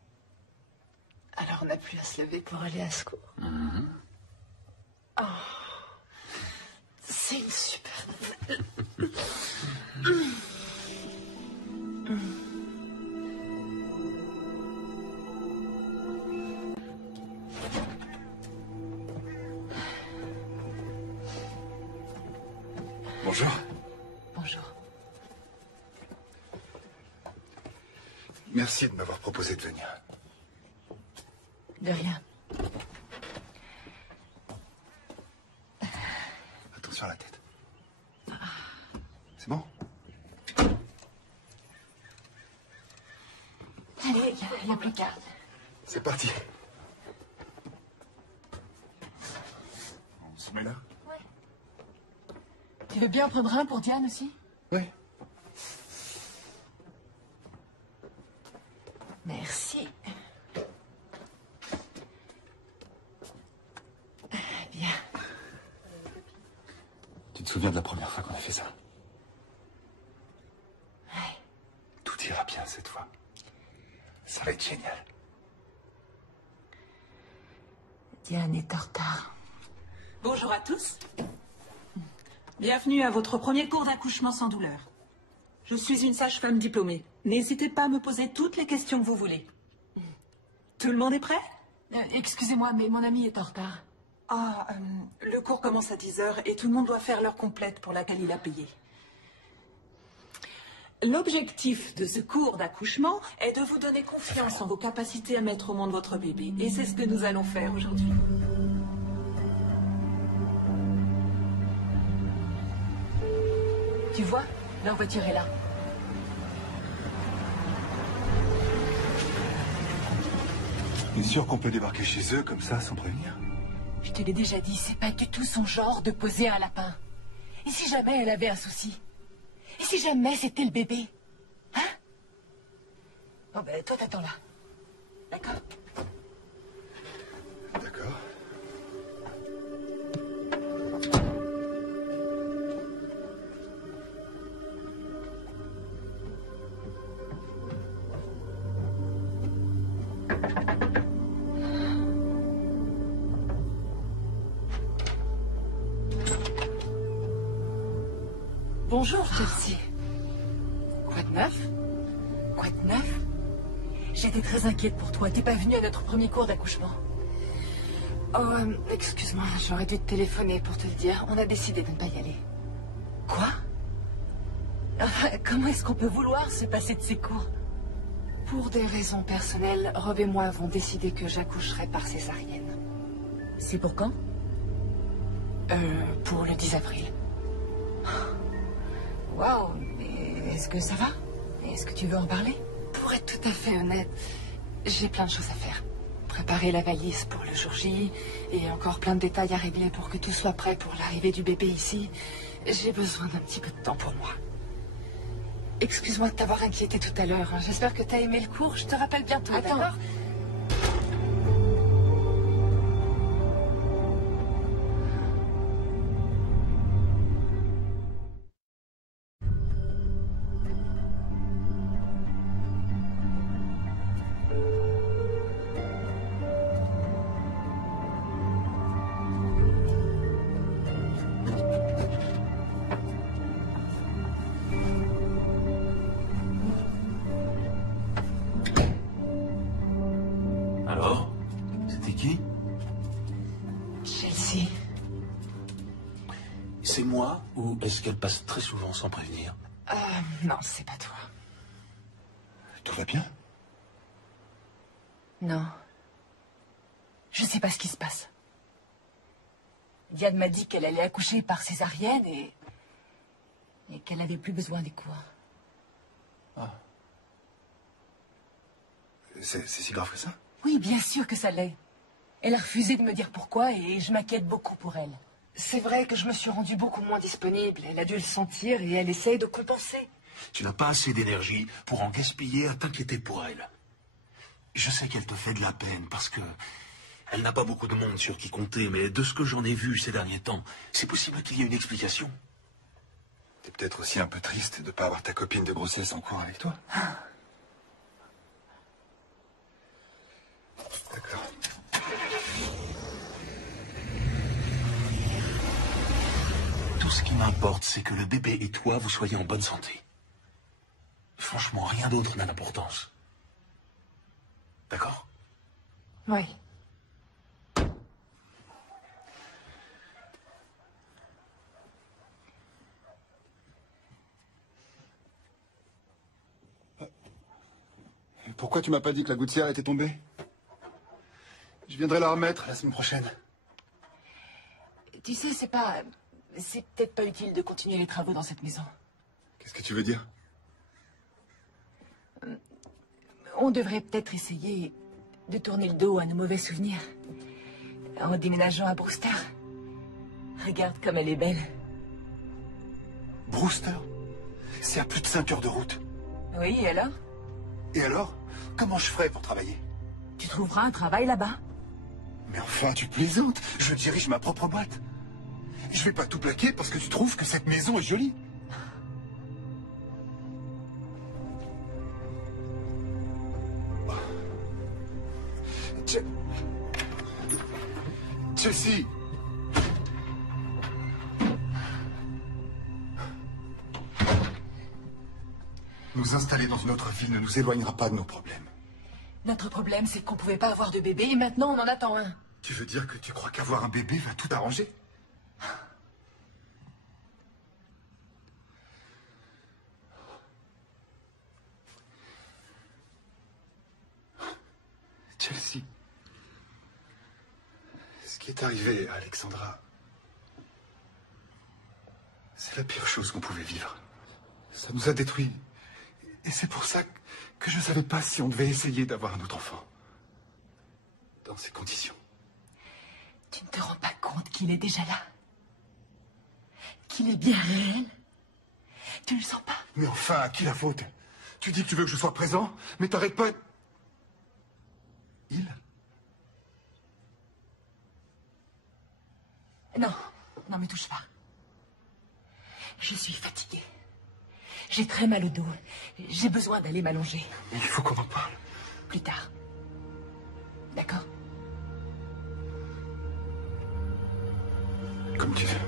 Alors on n'a plus à se lever pour aller à secours. Oh, c'est une super nouvelle. Bonjour. Bonjour. Merci de m'avoir proposé de venir. De rien. Attention à la tête. C'est bon? Allez, il n'y a plus qu'à. C'est parti. On se met là? Tu veux bien en prendre un pour Diane aussi? Oui. Merci. Bien. Tu te souviens de la première fois qu'on a fait ça? Ouais. Tout ira bien cette fois. Ça va être génial. Diane est en retard. Bonjour à tous. Bienvenue à votre premier cours d'accouchement sans douleur. Je suis une sage-femme diplômée. N'hésitez pas à me poser toutes les questions que vous voulez. Tout le monde est prêt? Excusez-moi, mais mon ami est en retard. Ah, le cours commence à 10h et tout le monde doit faire l'heure complète pour laquelle il a payé. L'objectif de ce cours d'accouchement est de vous donner confiance en vos capacités à mettre au monde votre bébé. Et c'est ce que nous allons faire aujourd'hui. Tu vois, leur voiture est là. T'es sûr qu'on peut débarquer chez eux comme ça sans prévenir? Je te l'ai déjà dit, c'est pas du tout son genre de poser un lapin. Et si jamais elle avait un souci? Et si jamais c'était le bébé? Hein? Bon ben, toi t'attends là. D'accord? D'accord. Bonjour, Chelsea. Quoi de neuf? Quoi de neuf? J'étais très inquiète pour toi. T'es pas venue à notre premier cours d'accouchement. Oh, excuse-moi, j'aurais dû te téléphoner pour te le dire. On a décidé de ne pas y aller. Quoi? Enfin, comment est-ce qu'on peut vouloir se passer de ces cours? Pour des raisons personnelles, Rob et moi avons décidé que j'accoucherai par césarienne. C'est pour quand? Pour le 10 avril. Waouh, mais est-ce que ça va? Est-ce que tu veux en parler? Pour être tout à fait honnête, j'ai plein de choses à faire. Préparer la valise pour le jour J, et encore plein de détails à régler pour que tout soit prêt pour l'arrivée du bébé ici. J'ai besoin d'un petit peu de temps pour moi. Excuse-moi de t'avoir inquiété tout à l'heure. J'espère que t'as aimé le cours. Je te rappelle bientôt, d'accord? Alors? C'était qui? Chelsea. C'est moi ou est-ce qu'elle passe très souvent sans prévenir? Non, c'est pas toi. Tout va bien? Non. Je sais pas ce qui se passe. Diane m'a dit qu'elle allait accoucher par césarienne et et qu'elle n'avait plus besoin des cours. Ah. C'est si grave que ça? Oui, bien sûr que ça l'est. Elle a refusé de me dire pourquoi et je m'inquiète beaucoup pour elle. C'est vrai que je me suis rendue beaucoup moins disponible. Elle a dû le sentir et elle essaye de compenser. Tu n'as pas assez d'énergie pour en gaspiller à t'inquiéter pour elle. Je sais qu'elle te fait de la peine parce que elle n'a pas beaucoup de monde sur qui compter, mais de ce que j'en ai vu ces derniers temps, c'est possible qu'il y ait une explication. T'es peut-être aussi un peu triste de ne pas avoir ta copine de grossesse en cours avec toi. D'accord. Tout ce qui m'importe, c'est que le bébé et toi, vous soyez en bonne santé. Franchement, rien d'autre n'a d'importance. D'accord? Oui. Pourquoi tu m'as pas dit que la gouttière était tombée? Je viendrai la remettre la semaine prochaine. Tu sais, c'est peut-être pas utile de continuer les travaux dans cette maison. Qu'est-ce que tu veux dire? On devrait peut-être essayer de tourner le dos à nos mauvais souvenirs. En déménageant à Brewster. Regarde comme elle est belle. Brewster? C'est à plus de 5 heures de route. Oui, et alors? Et alors? Comment je ferai pour travailler? Tu trouveras un travail là-bas. Mais enfin, tu plaisantes. Je dirige ma propre boîte. Je vais pas tout plaquer parce que tu trouves que cette maison est jolie. Chelsea! Nous installer dans une autre ville ne nous éloignera pas de nos problèmes. Notre problème, c'est qu'on pouvait pas avoir de bébé et maintenant on en attend un. Tu veux dire que tu crois qu'avoir un bébé va tout arranger? Chelsea, ce qui est arrivé à Alexandra, c'est la pire chose qu'on pouvait vivre. Ça nous a détruits. Et c'est pour ça que je ne savais pas si on devait essayer d'avoir un autre enfant. Dans ces conditions. Tu ne te rends pas compte qu'il est déjà là? Qu'il est bien réel? Tu le sens pas? Mais enfin, à qui la faute? Tu dis que tu veux que je sois présent, mais t'arrêtes pas... Il? Non, non, me touche pas. Je suis fatiguée. J'ai très mal au dos. J'ai besoin d'aller m'allonger. Il faut qu'on en parle. Plus tard. D'accord? Comme tu veux.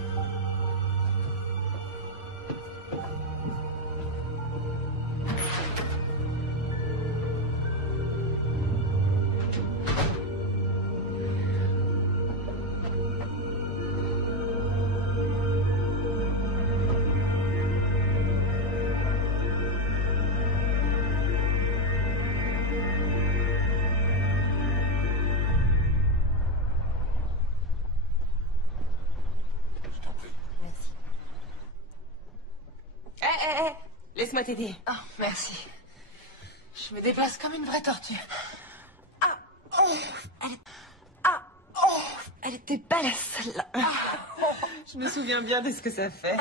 Laisse-moi t'aider. Oh, merci. Je me déplace comme une vraie tortue. Elle était belle, celle-là. Je me souviens bien de ce que ça fait.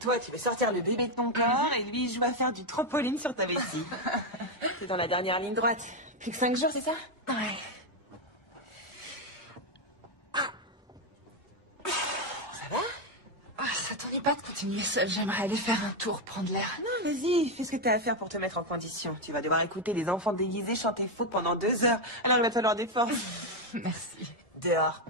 Toi, tu veux sortir le bébé de ton corps et lui, il joue à faire du trampoline sur ta vessie. T'es dans la dernière ligne droite. Plus que 5 jours, c'est ça? Ouais. Ça va? Ça t'ennuie pas de continuer seule? J'aimerais aller faire un tour, prendre l'air. Non, vas-y, fais ce que t'as à faire pour te mettre en condition. Tu vas devoir écouter des enfants déguisés chanter foot pendant 2 heures. Alors il va te falloir des forces. Merci. Dehors.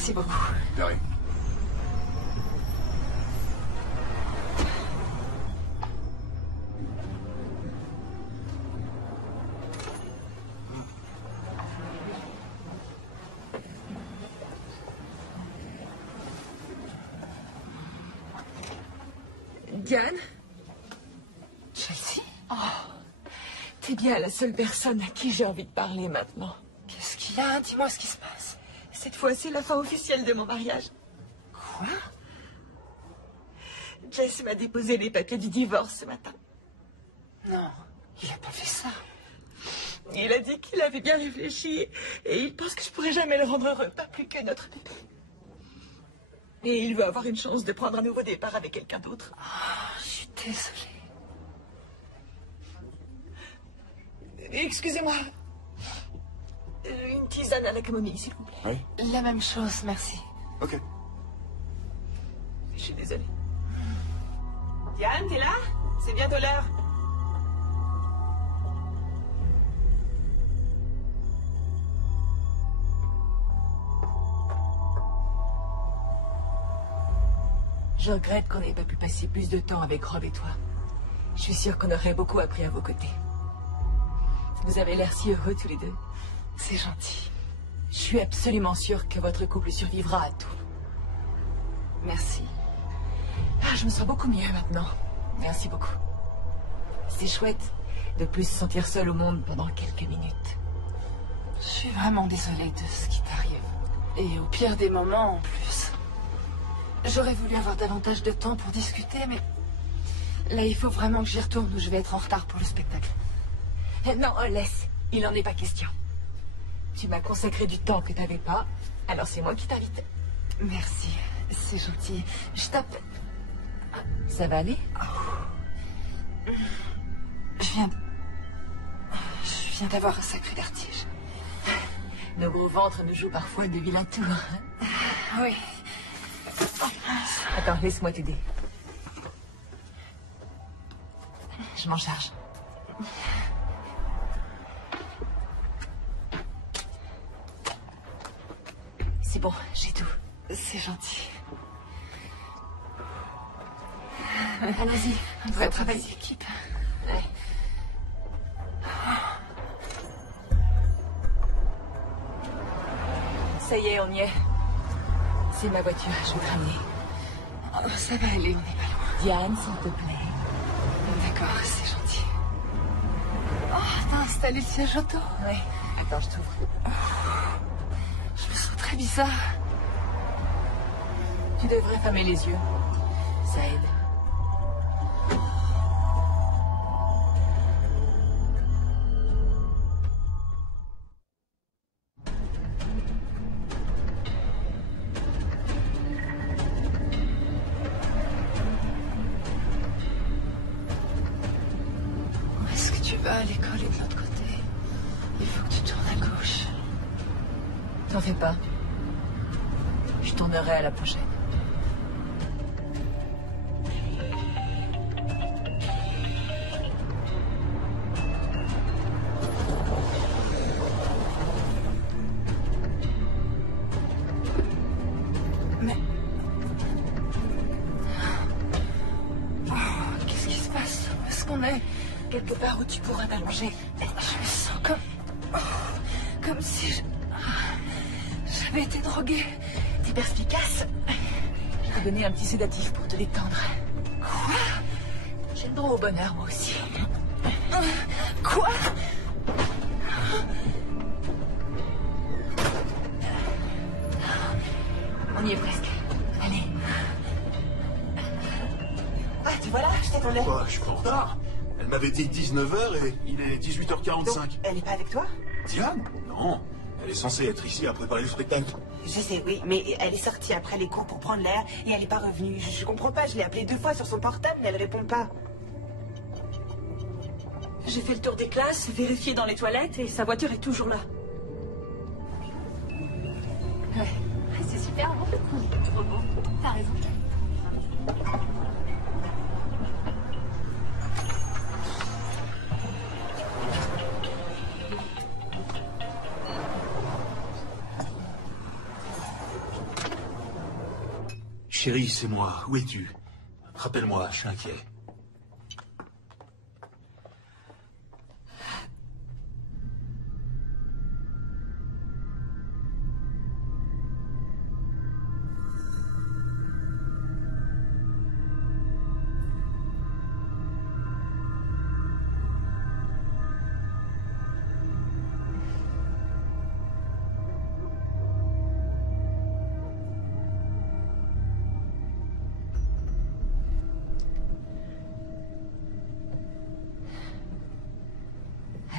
Merci beaucoup. De rien. Diane? Chelsea? Oh, t'es bien la seule personne à qui j'ai envie de parler maintenant. Qu'est-ce qu'il y a? Dis-moi ce qui se passe. Cette fois, c'est la fin officielle de mon mariage. Quoi? Jess m'a déposé les papiers du divorce ce matin. Non, il a pas fait ça. Il a dit qu'il avait bien réfléchi et il pense que je pourrai jamais le rendre heureux, pas plus que notre bébé. Et il veut avoir une chance de prendre un nouveau départ avec quelqu'un d'autre. Oh, je suis désolée. Excusez-moi. Une tisane à la camomille, s'il vous plaît. Oui. La même chose, merci. Ok. Je suis désolée. Diane, t'es là? C'est bientôt l'heure. Je regrette qu'on n'ait pas pu passer plus de temps avec Rob et toi. Je suis sûre qu'on aurait beaucoup appris à vos côtés. Vous avez l'air si heureux tous les deux. C'est gentil. Je suis absolument sûre que votre couple survivra à tout. Merci. Ah, je me sens beaucoup mieux maintenant. Merci beaucoup. C'est chouette de plus se sentir seule au monde pendant quelques minutes. Je suis vraiment désolée de ce qui t'arrive. Et au pire des moments, en plus. J'aurais voulu avoir davantage de temps pour discuter, mais... Là, il faut vraiment que j'y retourne ou je vais être en retard pour le spectacle. Non, laisse. Il n'en est pas question. Tu m'as consacré du temps que t'avais pas, alors c'est moi qui t'invite. Merci, c'est gentil. Je t'appelle... Ça va aller? Je viens d'avoir un sacré vertige. Nos gros ventres nous jouent parfois de vilains tours. Oui. Attends, laisse-moi t'aider. Je m'en charge. C'est bon, j'ai tout. C'est gentil. Allons-y, On devrait travailler d'équipe. Ouais. Ça y est, on y est. C'est ma voiture, je vais te ramener. Oh, ça va aller, on n'est pas loin. Diane, s'il te plaît. D'accord, c'est gentil. Oh, t'as installé le siège auto? Oui. Attends, je t'ouvre. Je me sens très bizarre. Tu devrais fermer les yeux. Ça aide. Où est-ce que tu vas? L'école est de l'autre côté. Il faut que tu tournes à gauche. T'en fais pas. Je tournerai à la prochaine. Mais... Oh, qu'est-ce qui se passe? Où est-ce qu'on est? Quelque part où tu pourras t'allonger. Je me sens comme... Oh, comme si j'avais été droguée. T'es perspicace. Je t'ai donné un petit sédatif pour te détendre. Quoi? J'ai le droit au bonheur, moi aussi. Quoi? On y est presque. Allez. Ah, tu vois là, je t'attendais. Quoi, je suis pas en retard. Elle m'avait dit 19h et il est 18h45. Donc, elle est pas avec toi? Diane? Non. Elle est censée être ici à préparer le spectacle. Je sais, oui, mais elle est sortie après les cours pour prendre l'air et elle est pas revenue. Je comprends pas, je l'ai appelée 2 fois sur son portable, mais elle répond pas. J'ai fait le tour des classes, vérifié dans les toilettes et sa voiture est toujours là. Ouais. C'est super bon. Trop beau. T'as raison. Chérie, c'est moi. Où es-tu? Rappelle-moi, je suis inquiet.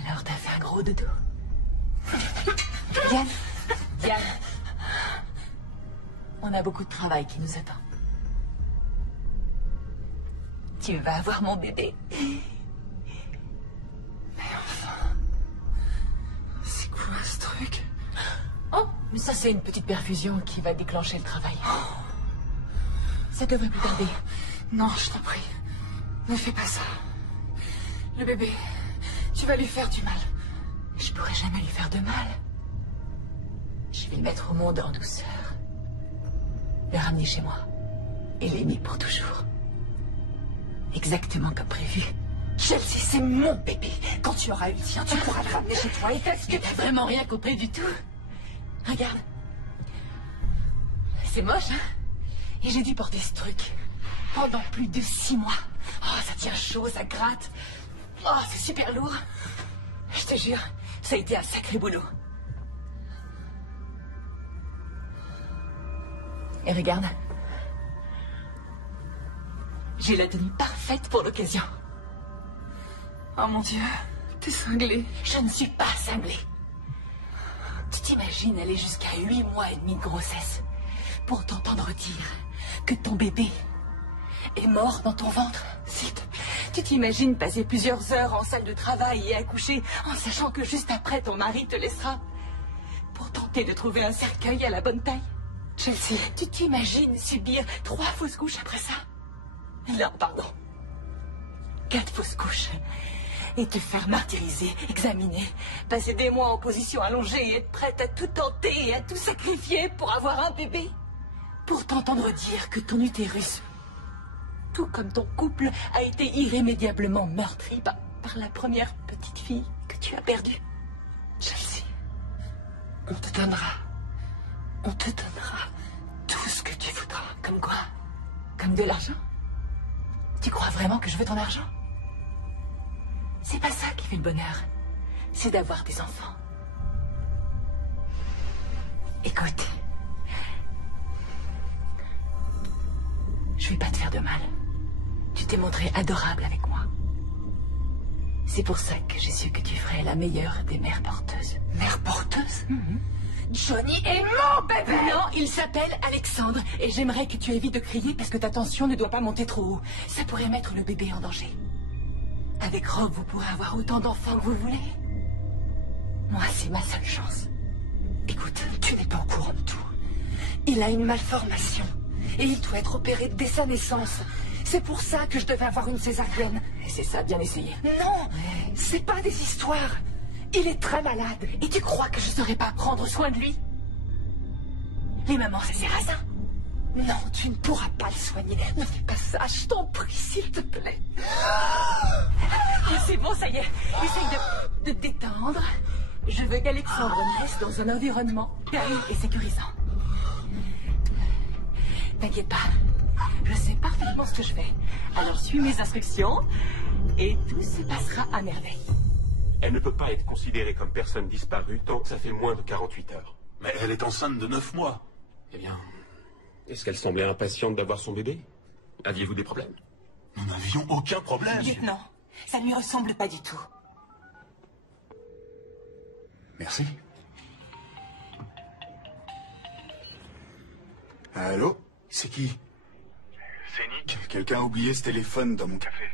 Alors, t'as fait un gros dodo. Diane, Diane, on a beaucoup de travail qui nous attend. Tu vas avoir mon bébé. Mais enfin, c'est quoi ce truc? Oh, mais ça c'est une petite perfusion qui va déclencher le travail. Ça devrait plus tarder. Non, je t'en prie. Ne fais pas ça. Le bébé, tu vas lui faire du mal. Je pourrais jamais lui faire de mal. Je vais le mettre au monde en douceur. Le ramener chez moi. Et l'aimer pour toujours. Exactement comme prévu. Chelsea, c'est mon bébé. Quand tu auras eu le tien, tu pourras le ramener chez toi. Et est-ce que t'as vraiment rien compris du tout? Regarde. C'est moche, hein? Et j'ai dû porter ce truc pendant plus de 6 mois. Oh, ça tient chaud, ça gratte. Oh, c'est super lourd. Je te jure, ça a été un sacré boulot. Et regarde. J'ai la tenue parfaite pour l'occasion. Oh mon Dieu, t'es cinglée. Je ne suis pas cinglée. Tu t'imagines aller jusqu'à 8 mois et demi de grossesse pour t'entendre dire que ton bébé est mort dans ton ventre? S'il te plaît. Tu t'imagines passer plusieurs heures en salle de travail et accoucher en sachant que juste après ton mari te laissera pour tenter de trouver un cercueil à la bonne taille? Chelsea, tu t'imagines subir 3 fausses couches après ça? Non, pardon. 4 fausses couches. Et te faire martyriser, examiner, passer des mois en position allongée et être prête à tout tenter et à tout sacrifier pour avoir un bébé. Pour t'entendre dire que ton utérus, tout comme ton couple, a été irrémédiablement meurtri par la première petite fille que tu as perdue. Chelsea, on te donnera tout ce que tu voudras. Comme quoi? Comme de l'argent? Tu crois vraiment que je veux ton argent? C'est pas ça qui fait le bonheur. C'est d'avoir des enfants. Écoute. Je vais pas te faire de mal. Tu t'es montré adorable avec moi. C'est pour ça que j'ai su que tu ferais la meilleure des mères porteuses. Mère porteuse? Johnny est mon bébé! Non, il s'appelle Alexandre. Et j'aimerais que tu évites de crier parce que ta tension ne doit pas monter trop haut. Ça pourrait mettre le bébé en danger. Avec Rob, vous pourrez avoir autant d'enfants que vous voulez. Moi, c'est ma seule chance. Écoute, tu n'es pas au courant de tout. Il a une malformation. Et il doit être opéré dès sa naissance. C'est pour ça que je devais avoir une césarienne. Et c'est ça, bien essayé. Non, c'est pas des histoires. Il est très malade. Et tu crois que je saurais pas prendre soin de lui? Les mamans, ça sert à ça. Non, tu ne pourras pas le soigner. Ne fais pas ça, je t'en prie, s'il te plaît. C'est bon, ça y est. Essaye de te détendre. Je veux qu'Alexandre naisse dans un environnement calme et sécurisant. T'inquiète pas. Je sais parfaitement ce que je fais. Alors suis mes instructions et tout se passera à merveille. Elle ne peut pas être considérée comme personne disparue tant que ça fait moins de 48 heures. Mais elle est enceinte de 9 mois. Eh bien, est-ce qu'elle semblait impatiente d'avoir son bébé? Aviez-vous des problèmes? Nous n'avions aucun problème. Lieutenant, ça ne lui ressemble pas du tout. Merci. Allô? C'est qui? C'est Nick. Quelqu'un a oublié ce téléphone dans mon café.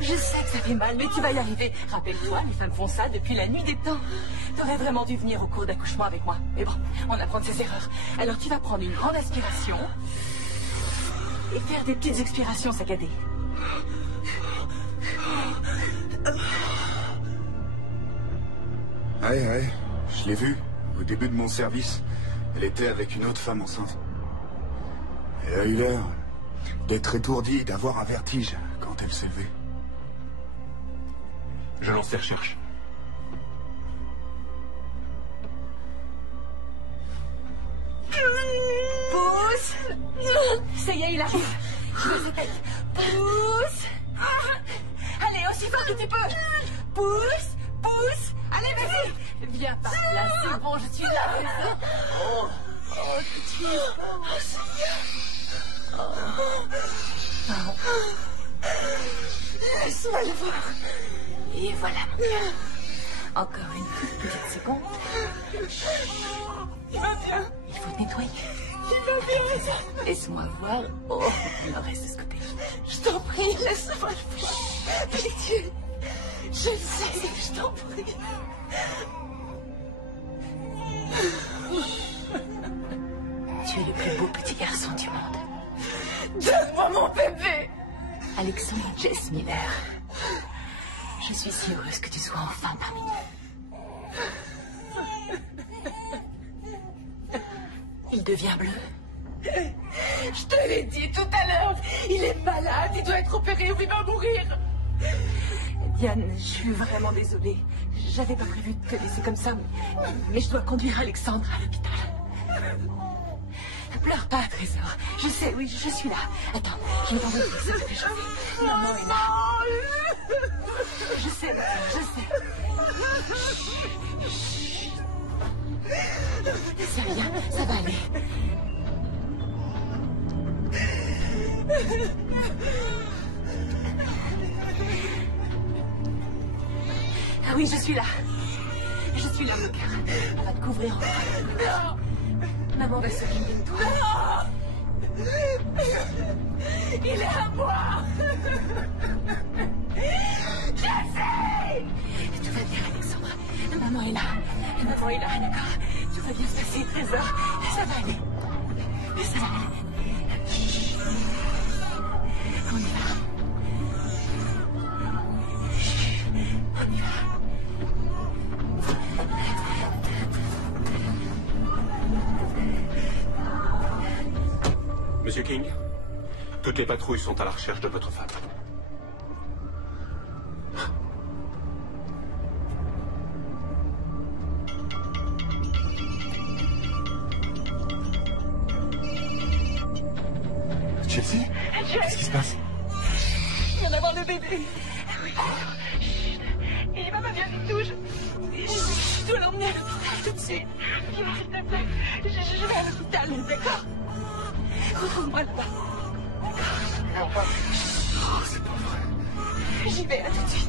Je sais que ça fait mal, mais tu vas y arriver. Rappelle-toi, les femmes font ça depuis la nuit des temps. T'aurais vraiment dû venir au cours d'accouchement avec moi. Mais bon, on apprend de ses erreurs. Alors tu vas prendre une grande aspiration et faire des petites expirations saccadées. Ouais, je l'ai vue. Au début de mon service, elle était avec une autre femme enceinte. Elle a eu l'air d'être étourdie, d'avoir un vertige quand elle s'est levée. Je lance les recherches. Pousse! Ça y est, il arrive. Je le répète. Pousse! Allez, aussi fort que tu peux. Pousse! Pousse! Allez, vas-y! Viens par là, c'est bon, je suis là. Oh, Dieu! Oh, Seigneur! Laisse-moi le voir. Et voilà, mon cœur. Encore une toute petite seconde. Il va bien. Il faut te nettoyer. Il va bien. Laisse-moi voir. Oh, le reste de ce côté. Je t'en prie, laisse-moi le voir. Pitié. Je le sais, je t'en prie. Tu es le plus beau petit garçon du monde. Donne-moi mon bébé. Alexandre Jess Miller. Je suis si heureuse que tu sois enfin parmi nous. Il devient bleu. Je te l'ai dit tout à l'heure. Il est malade, il doit être opéré ou il va mourir. Diane, je suis vraiment désolée. J'avais pas prévu de te laisser comme ça, mais je dois conduire Alexandre à l'hôpital. Pleure pas, Trésor. Je sais, oui, je suis là. Attends, je vais t'envoyer ce que je fais. Maman est là. Je sais, C'est rien, ça va aller. Ah oui, je suis là. Je suis là, mon cœur. On va te couvrir encore. Non. Maman va s'occuper de toi. Non. Il est à moi. Jessie. Tout va bien, Alexandra. Maman est là. Maman est là, d'accord. Tout va bien se passer, Trésor. Ça va aller. Ça va aller. On y va. On y va. Monsieur King, toutes les patrouilles sont à la recherche de votre femme. Chelsea? Qu'est-ce qui se passe? Je viens d'avoir le bébé. Il va pas bien du tout. Je dois l'emmener à l'hôpital tout de suite. S'il te plaît. Je vais à l'hôpital, d'accord? Retrouve-moi là-bas. Non, pas. Oh, c'est pas vrai. J'y vais, à tout de suite.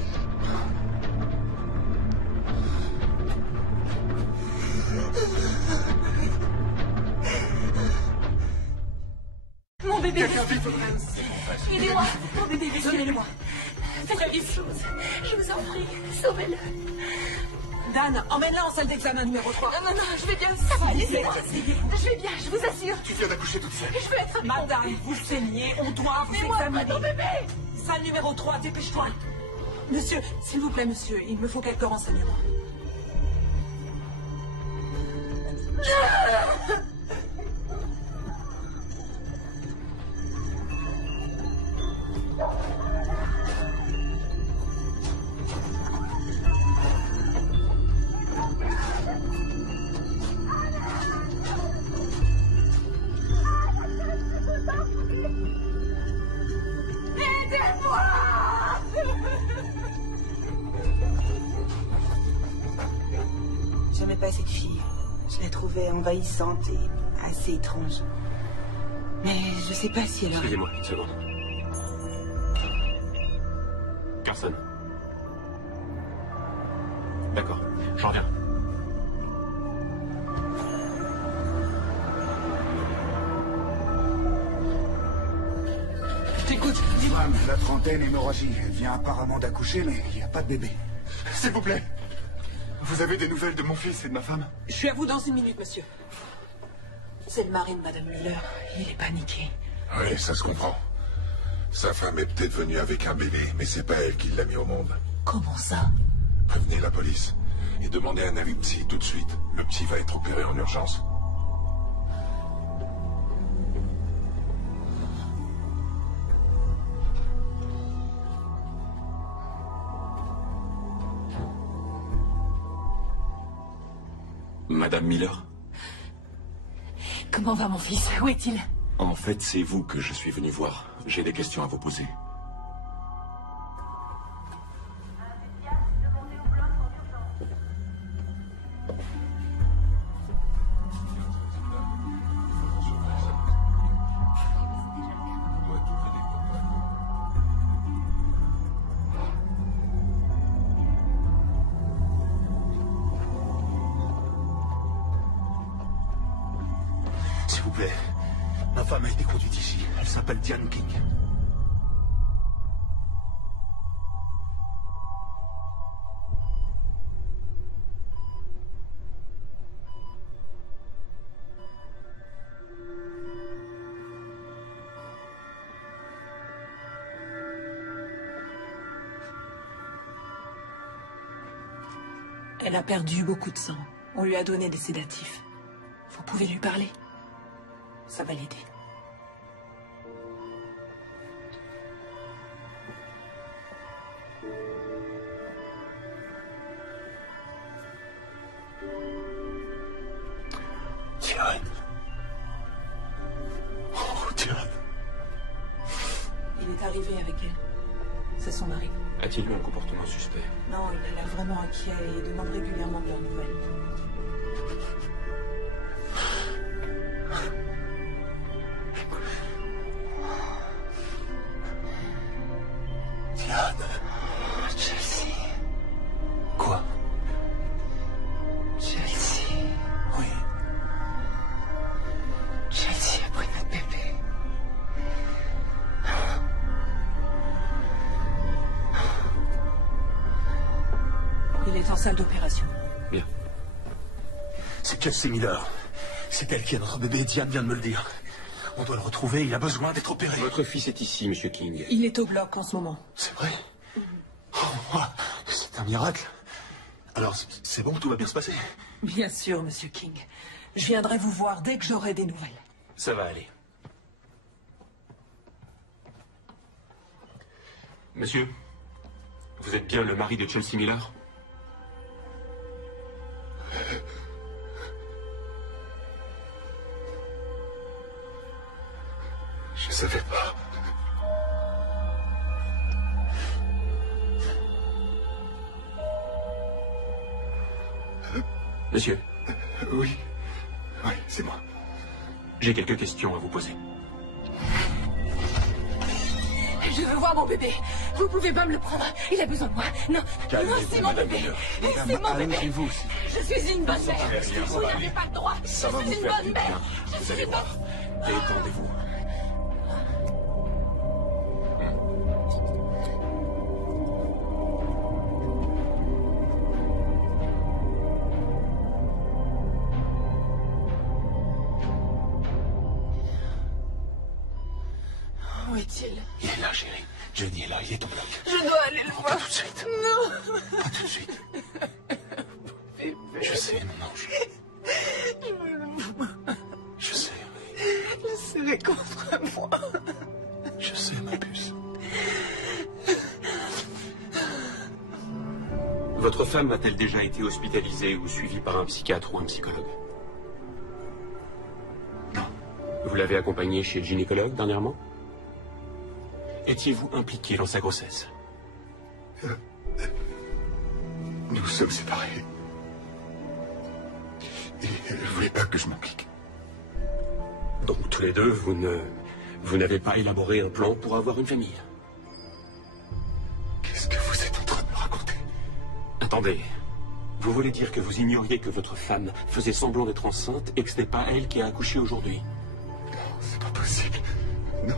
Mon bébé. Quelqu'un vite. Aidez-moi. Mon bébé, donnez-le-moi. Faites quelque chose. Je vous en prie. Sauvez-le. Dan, emmène-la en salle d'examen numéro 3. Non, je vais bien. Ça va aller. Je vais bien, je vous assure. Tu viens d'accoucher toute seule. Je veux être avec Madame, vous saignez, on doit vous examiner. Mon bébé. Salle numéro 3, dépêche-toi. Monsieur, s'il vous plaît, monsieur, il me faut quelques renseignements. J'aimais pas cette fille. Je la trouvais envahissante et assez étrange. Mais je sais pas si elle aurait... Excusez-moi, une seconde. Carson. D'accord, j'en reviens. Je t'écoute, Femme, la trentaine, hémorragie. Elle vient apparemment d'accoucher, mais il n'y a pas de bébé. S'il vous plaît. Vous avez des nouvelles de mon fils et de ma femme? Je suis à vous dans une minute, monsieur. C'est le mari de Madame Muller. Il est paniqué. Oui, ça se comprend. Sa femme est peut-être venue avec un bébé, mais c'est pas elle qui l'a mis au monde. Comment ça? Prévenez la police. Et demandez un avis psy tout de suite. Le psy va être opéré en urgence. Madame Miller? Comment va mon fils? Où est-il? En fait, c'est vous que je suis venu voir. J'ai des questions à vous poser. S'il vous plaît, ma femme a été conduite ici. Elle s'appelle Diane King. Elle a perdu beaucoup de sang. On lui a donné des sédatifs. Vous pouvez lui parler. Ça va l'aider. Diane. Oh, Diane. Il est arrivé avec elle. C'est son mari. A-t-il eu un comportement suspect? Non, il a l'air vraiment inquiet et demande régulièrement de leurs nouvelles. Diane. Chelsea. Quoi? Chelsea. Oui. Chelsea a pris notre bébé. Il est en salle d'opération. Bien. C'est Chelsea Miller. C'est elle qui est notre bébé. Diane vient de me le dire. On doit le retrouver. Il a besoin d'être opéré. Votre fils est ici, Monsieur King. Il est au bloc en ce moment. C'est vrai? Oh, c'est un miracle. Alors, c'est bon, tout va bien se passer? Bien sûr, Monsieur King. Je viendrai vous voir dès que j'aurai des nouvelles. Ça va aller. Monsieur, vous êtes bien le mari de Chelsea Miller? Je savais pas. Monsieur. Oui. Oui, c'est moi. J'ai quelques questions à vous poser. Je veux voir mon bébé. Vous pouvez pas me le prendre. Il a besoin de moi. Non, non, c'est mon bébé. C'est mon bébé. Je suis une bonne mère. Vous n'avez pas le droit. Je suis une bonne mère. Vous allez voir. Détendez-vous. Où est-il? Il est là, chérie. Jenny est là, il est au bloc. Je dois aller le Non, voir. pas tout de suite. Non. Pas tout de suite. Je sais, mon ange. Je veux le voir. Je sais. Le serrer contre moi. Je sais, ma puce. Votre femme a-t-elle déjà été hospitalisée ou suivie par un psychiatre ou un psychologue? Non. Vous l'avez accompagnée chez le gynécologue dernièrement? Étiez-vous impliqué dans sa grossesse? Nous sommes séparés. Et elle ne voulait pas que je m'implique. Donc tous les deux, vous n'avez pas élaboré un plan pour avoir une famille? Qu'est-ce que vous êtes en train de me raconter? Attendez. Vous voulez dire que vous ignoriez que votre femme faisait semblant d'être enceinte et que ce n'est pas elle qui a accouché aujourd'hui? Non, c'est pas possible. Non.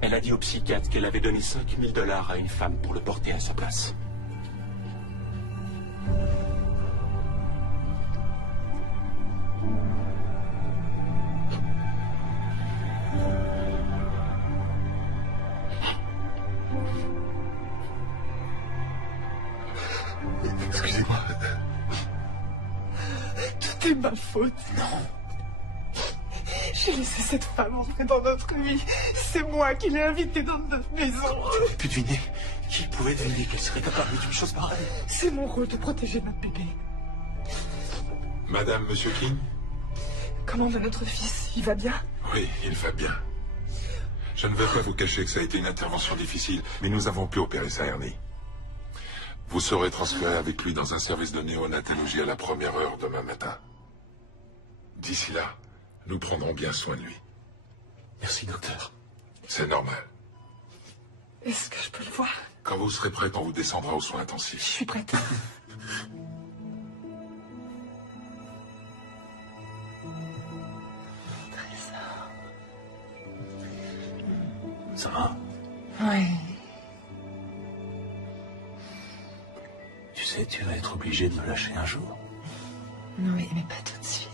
Elle a dit au psychiatre qu'elle avait donné 5 000 $ à une femme pour le porter à sa place. Excusez-moi. C'est ma faute. Non. J'ai laissé cette femme entrer dans notre vie. C'est moi qui l'ai invitée dans notre maison. Tu aurais pu deviner. Qui pouvait deviner qu'elle serait capable d'une chose pareille? C'est mon rôle de protéger notre bébé. Madame, Monsieur King? Comment va notre fils? Il va bien? Oui, il va bien. Je ne vais pas vous cacher que ça a été une intervention difficile, mais nous avons pu opérer sa hernie. Vous serez transféré avec lui dans un service de néonatologie à la première heure demain matin. D'ici là, nous prendrons bien soin de lui. Merci, docteur. C'est normal. Est-ce que je peux le voir? Quand vous serez prête, on vous descendra aux soins intensifs. Je suis prête. Ça va? Oui. Tu sais, tu vas être obligé de me lâcher un jour. Oui, mais pas tout de suite.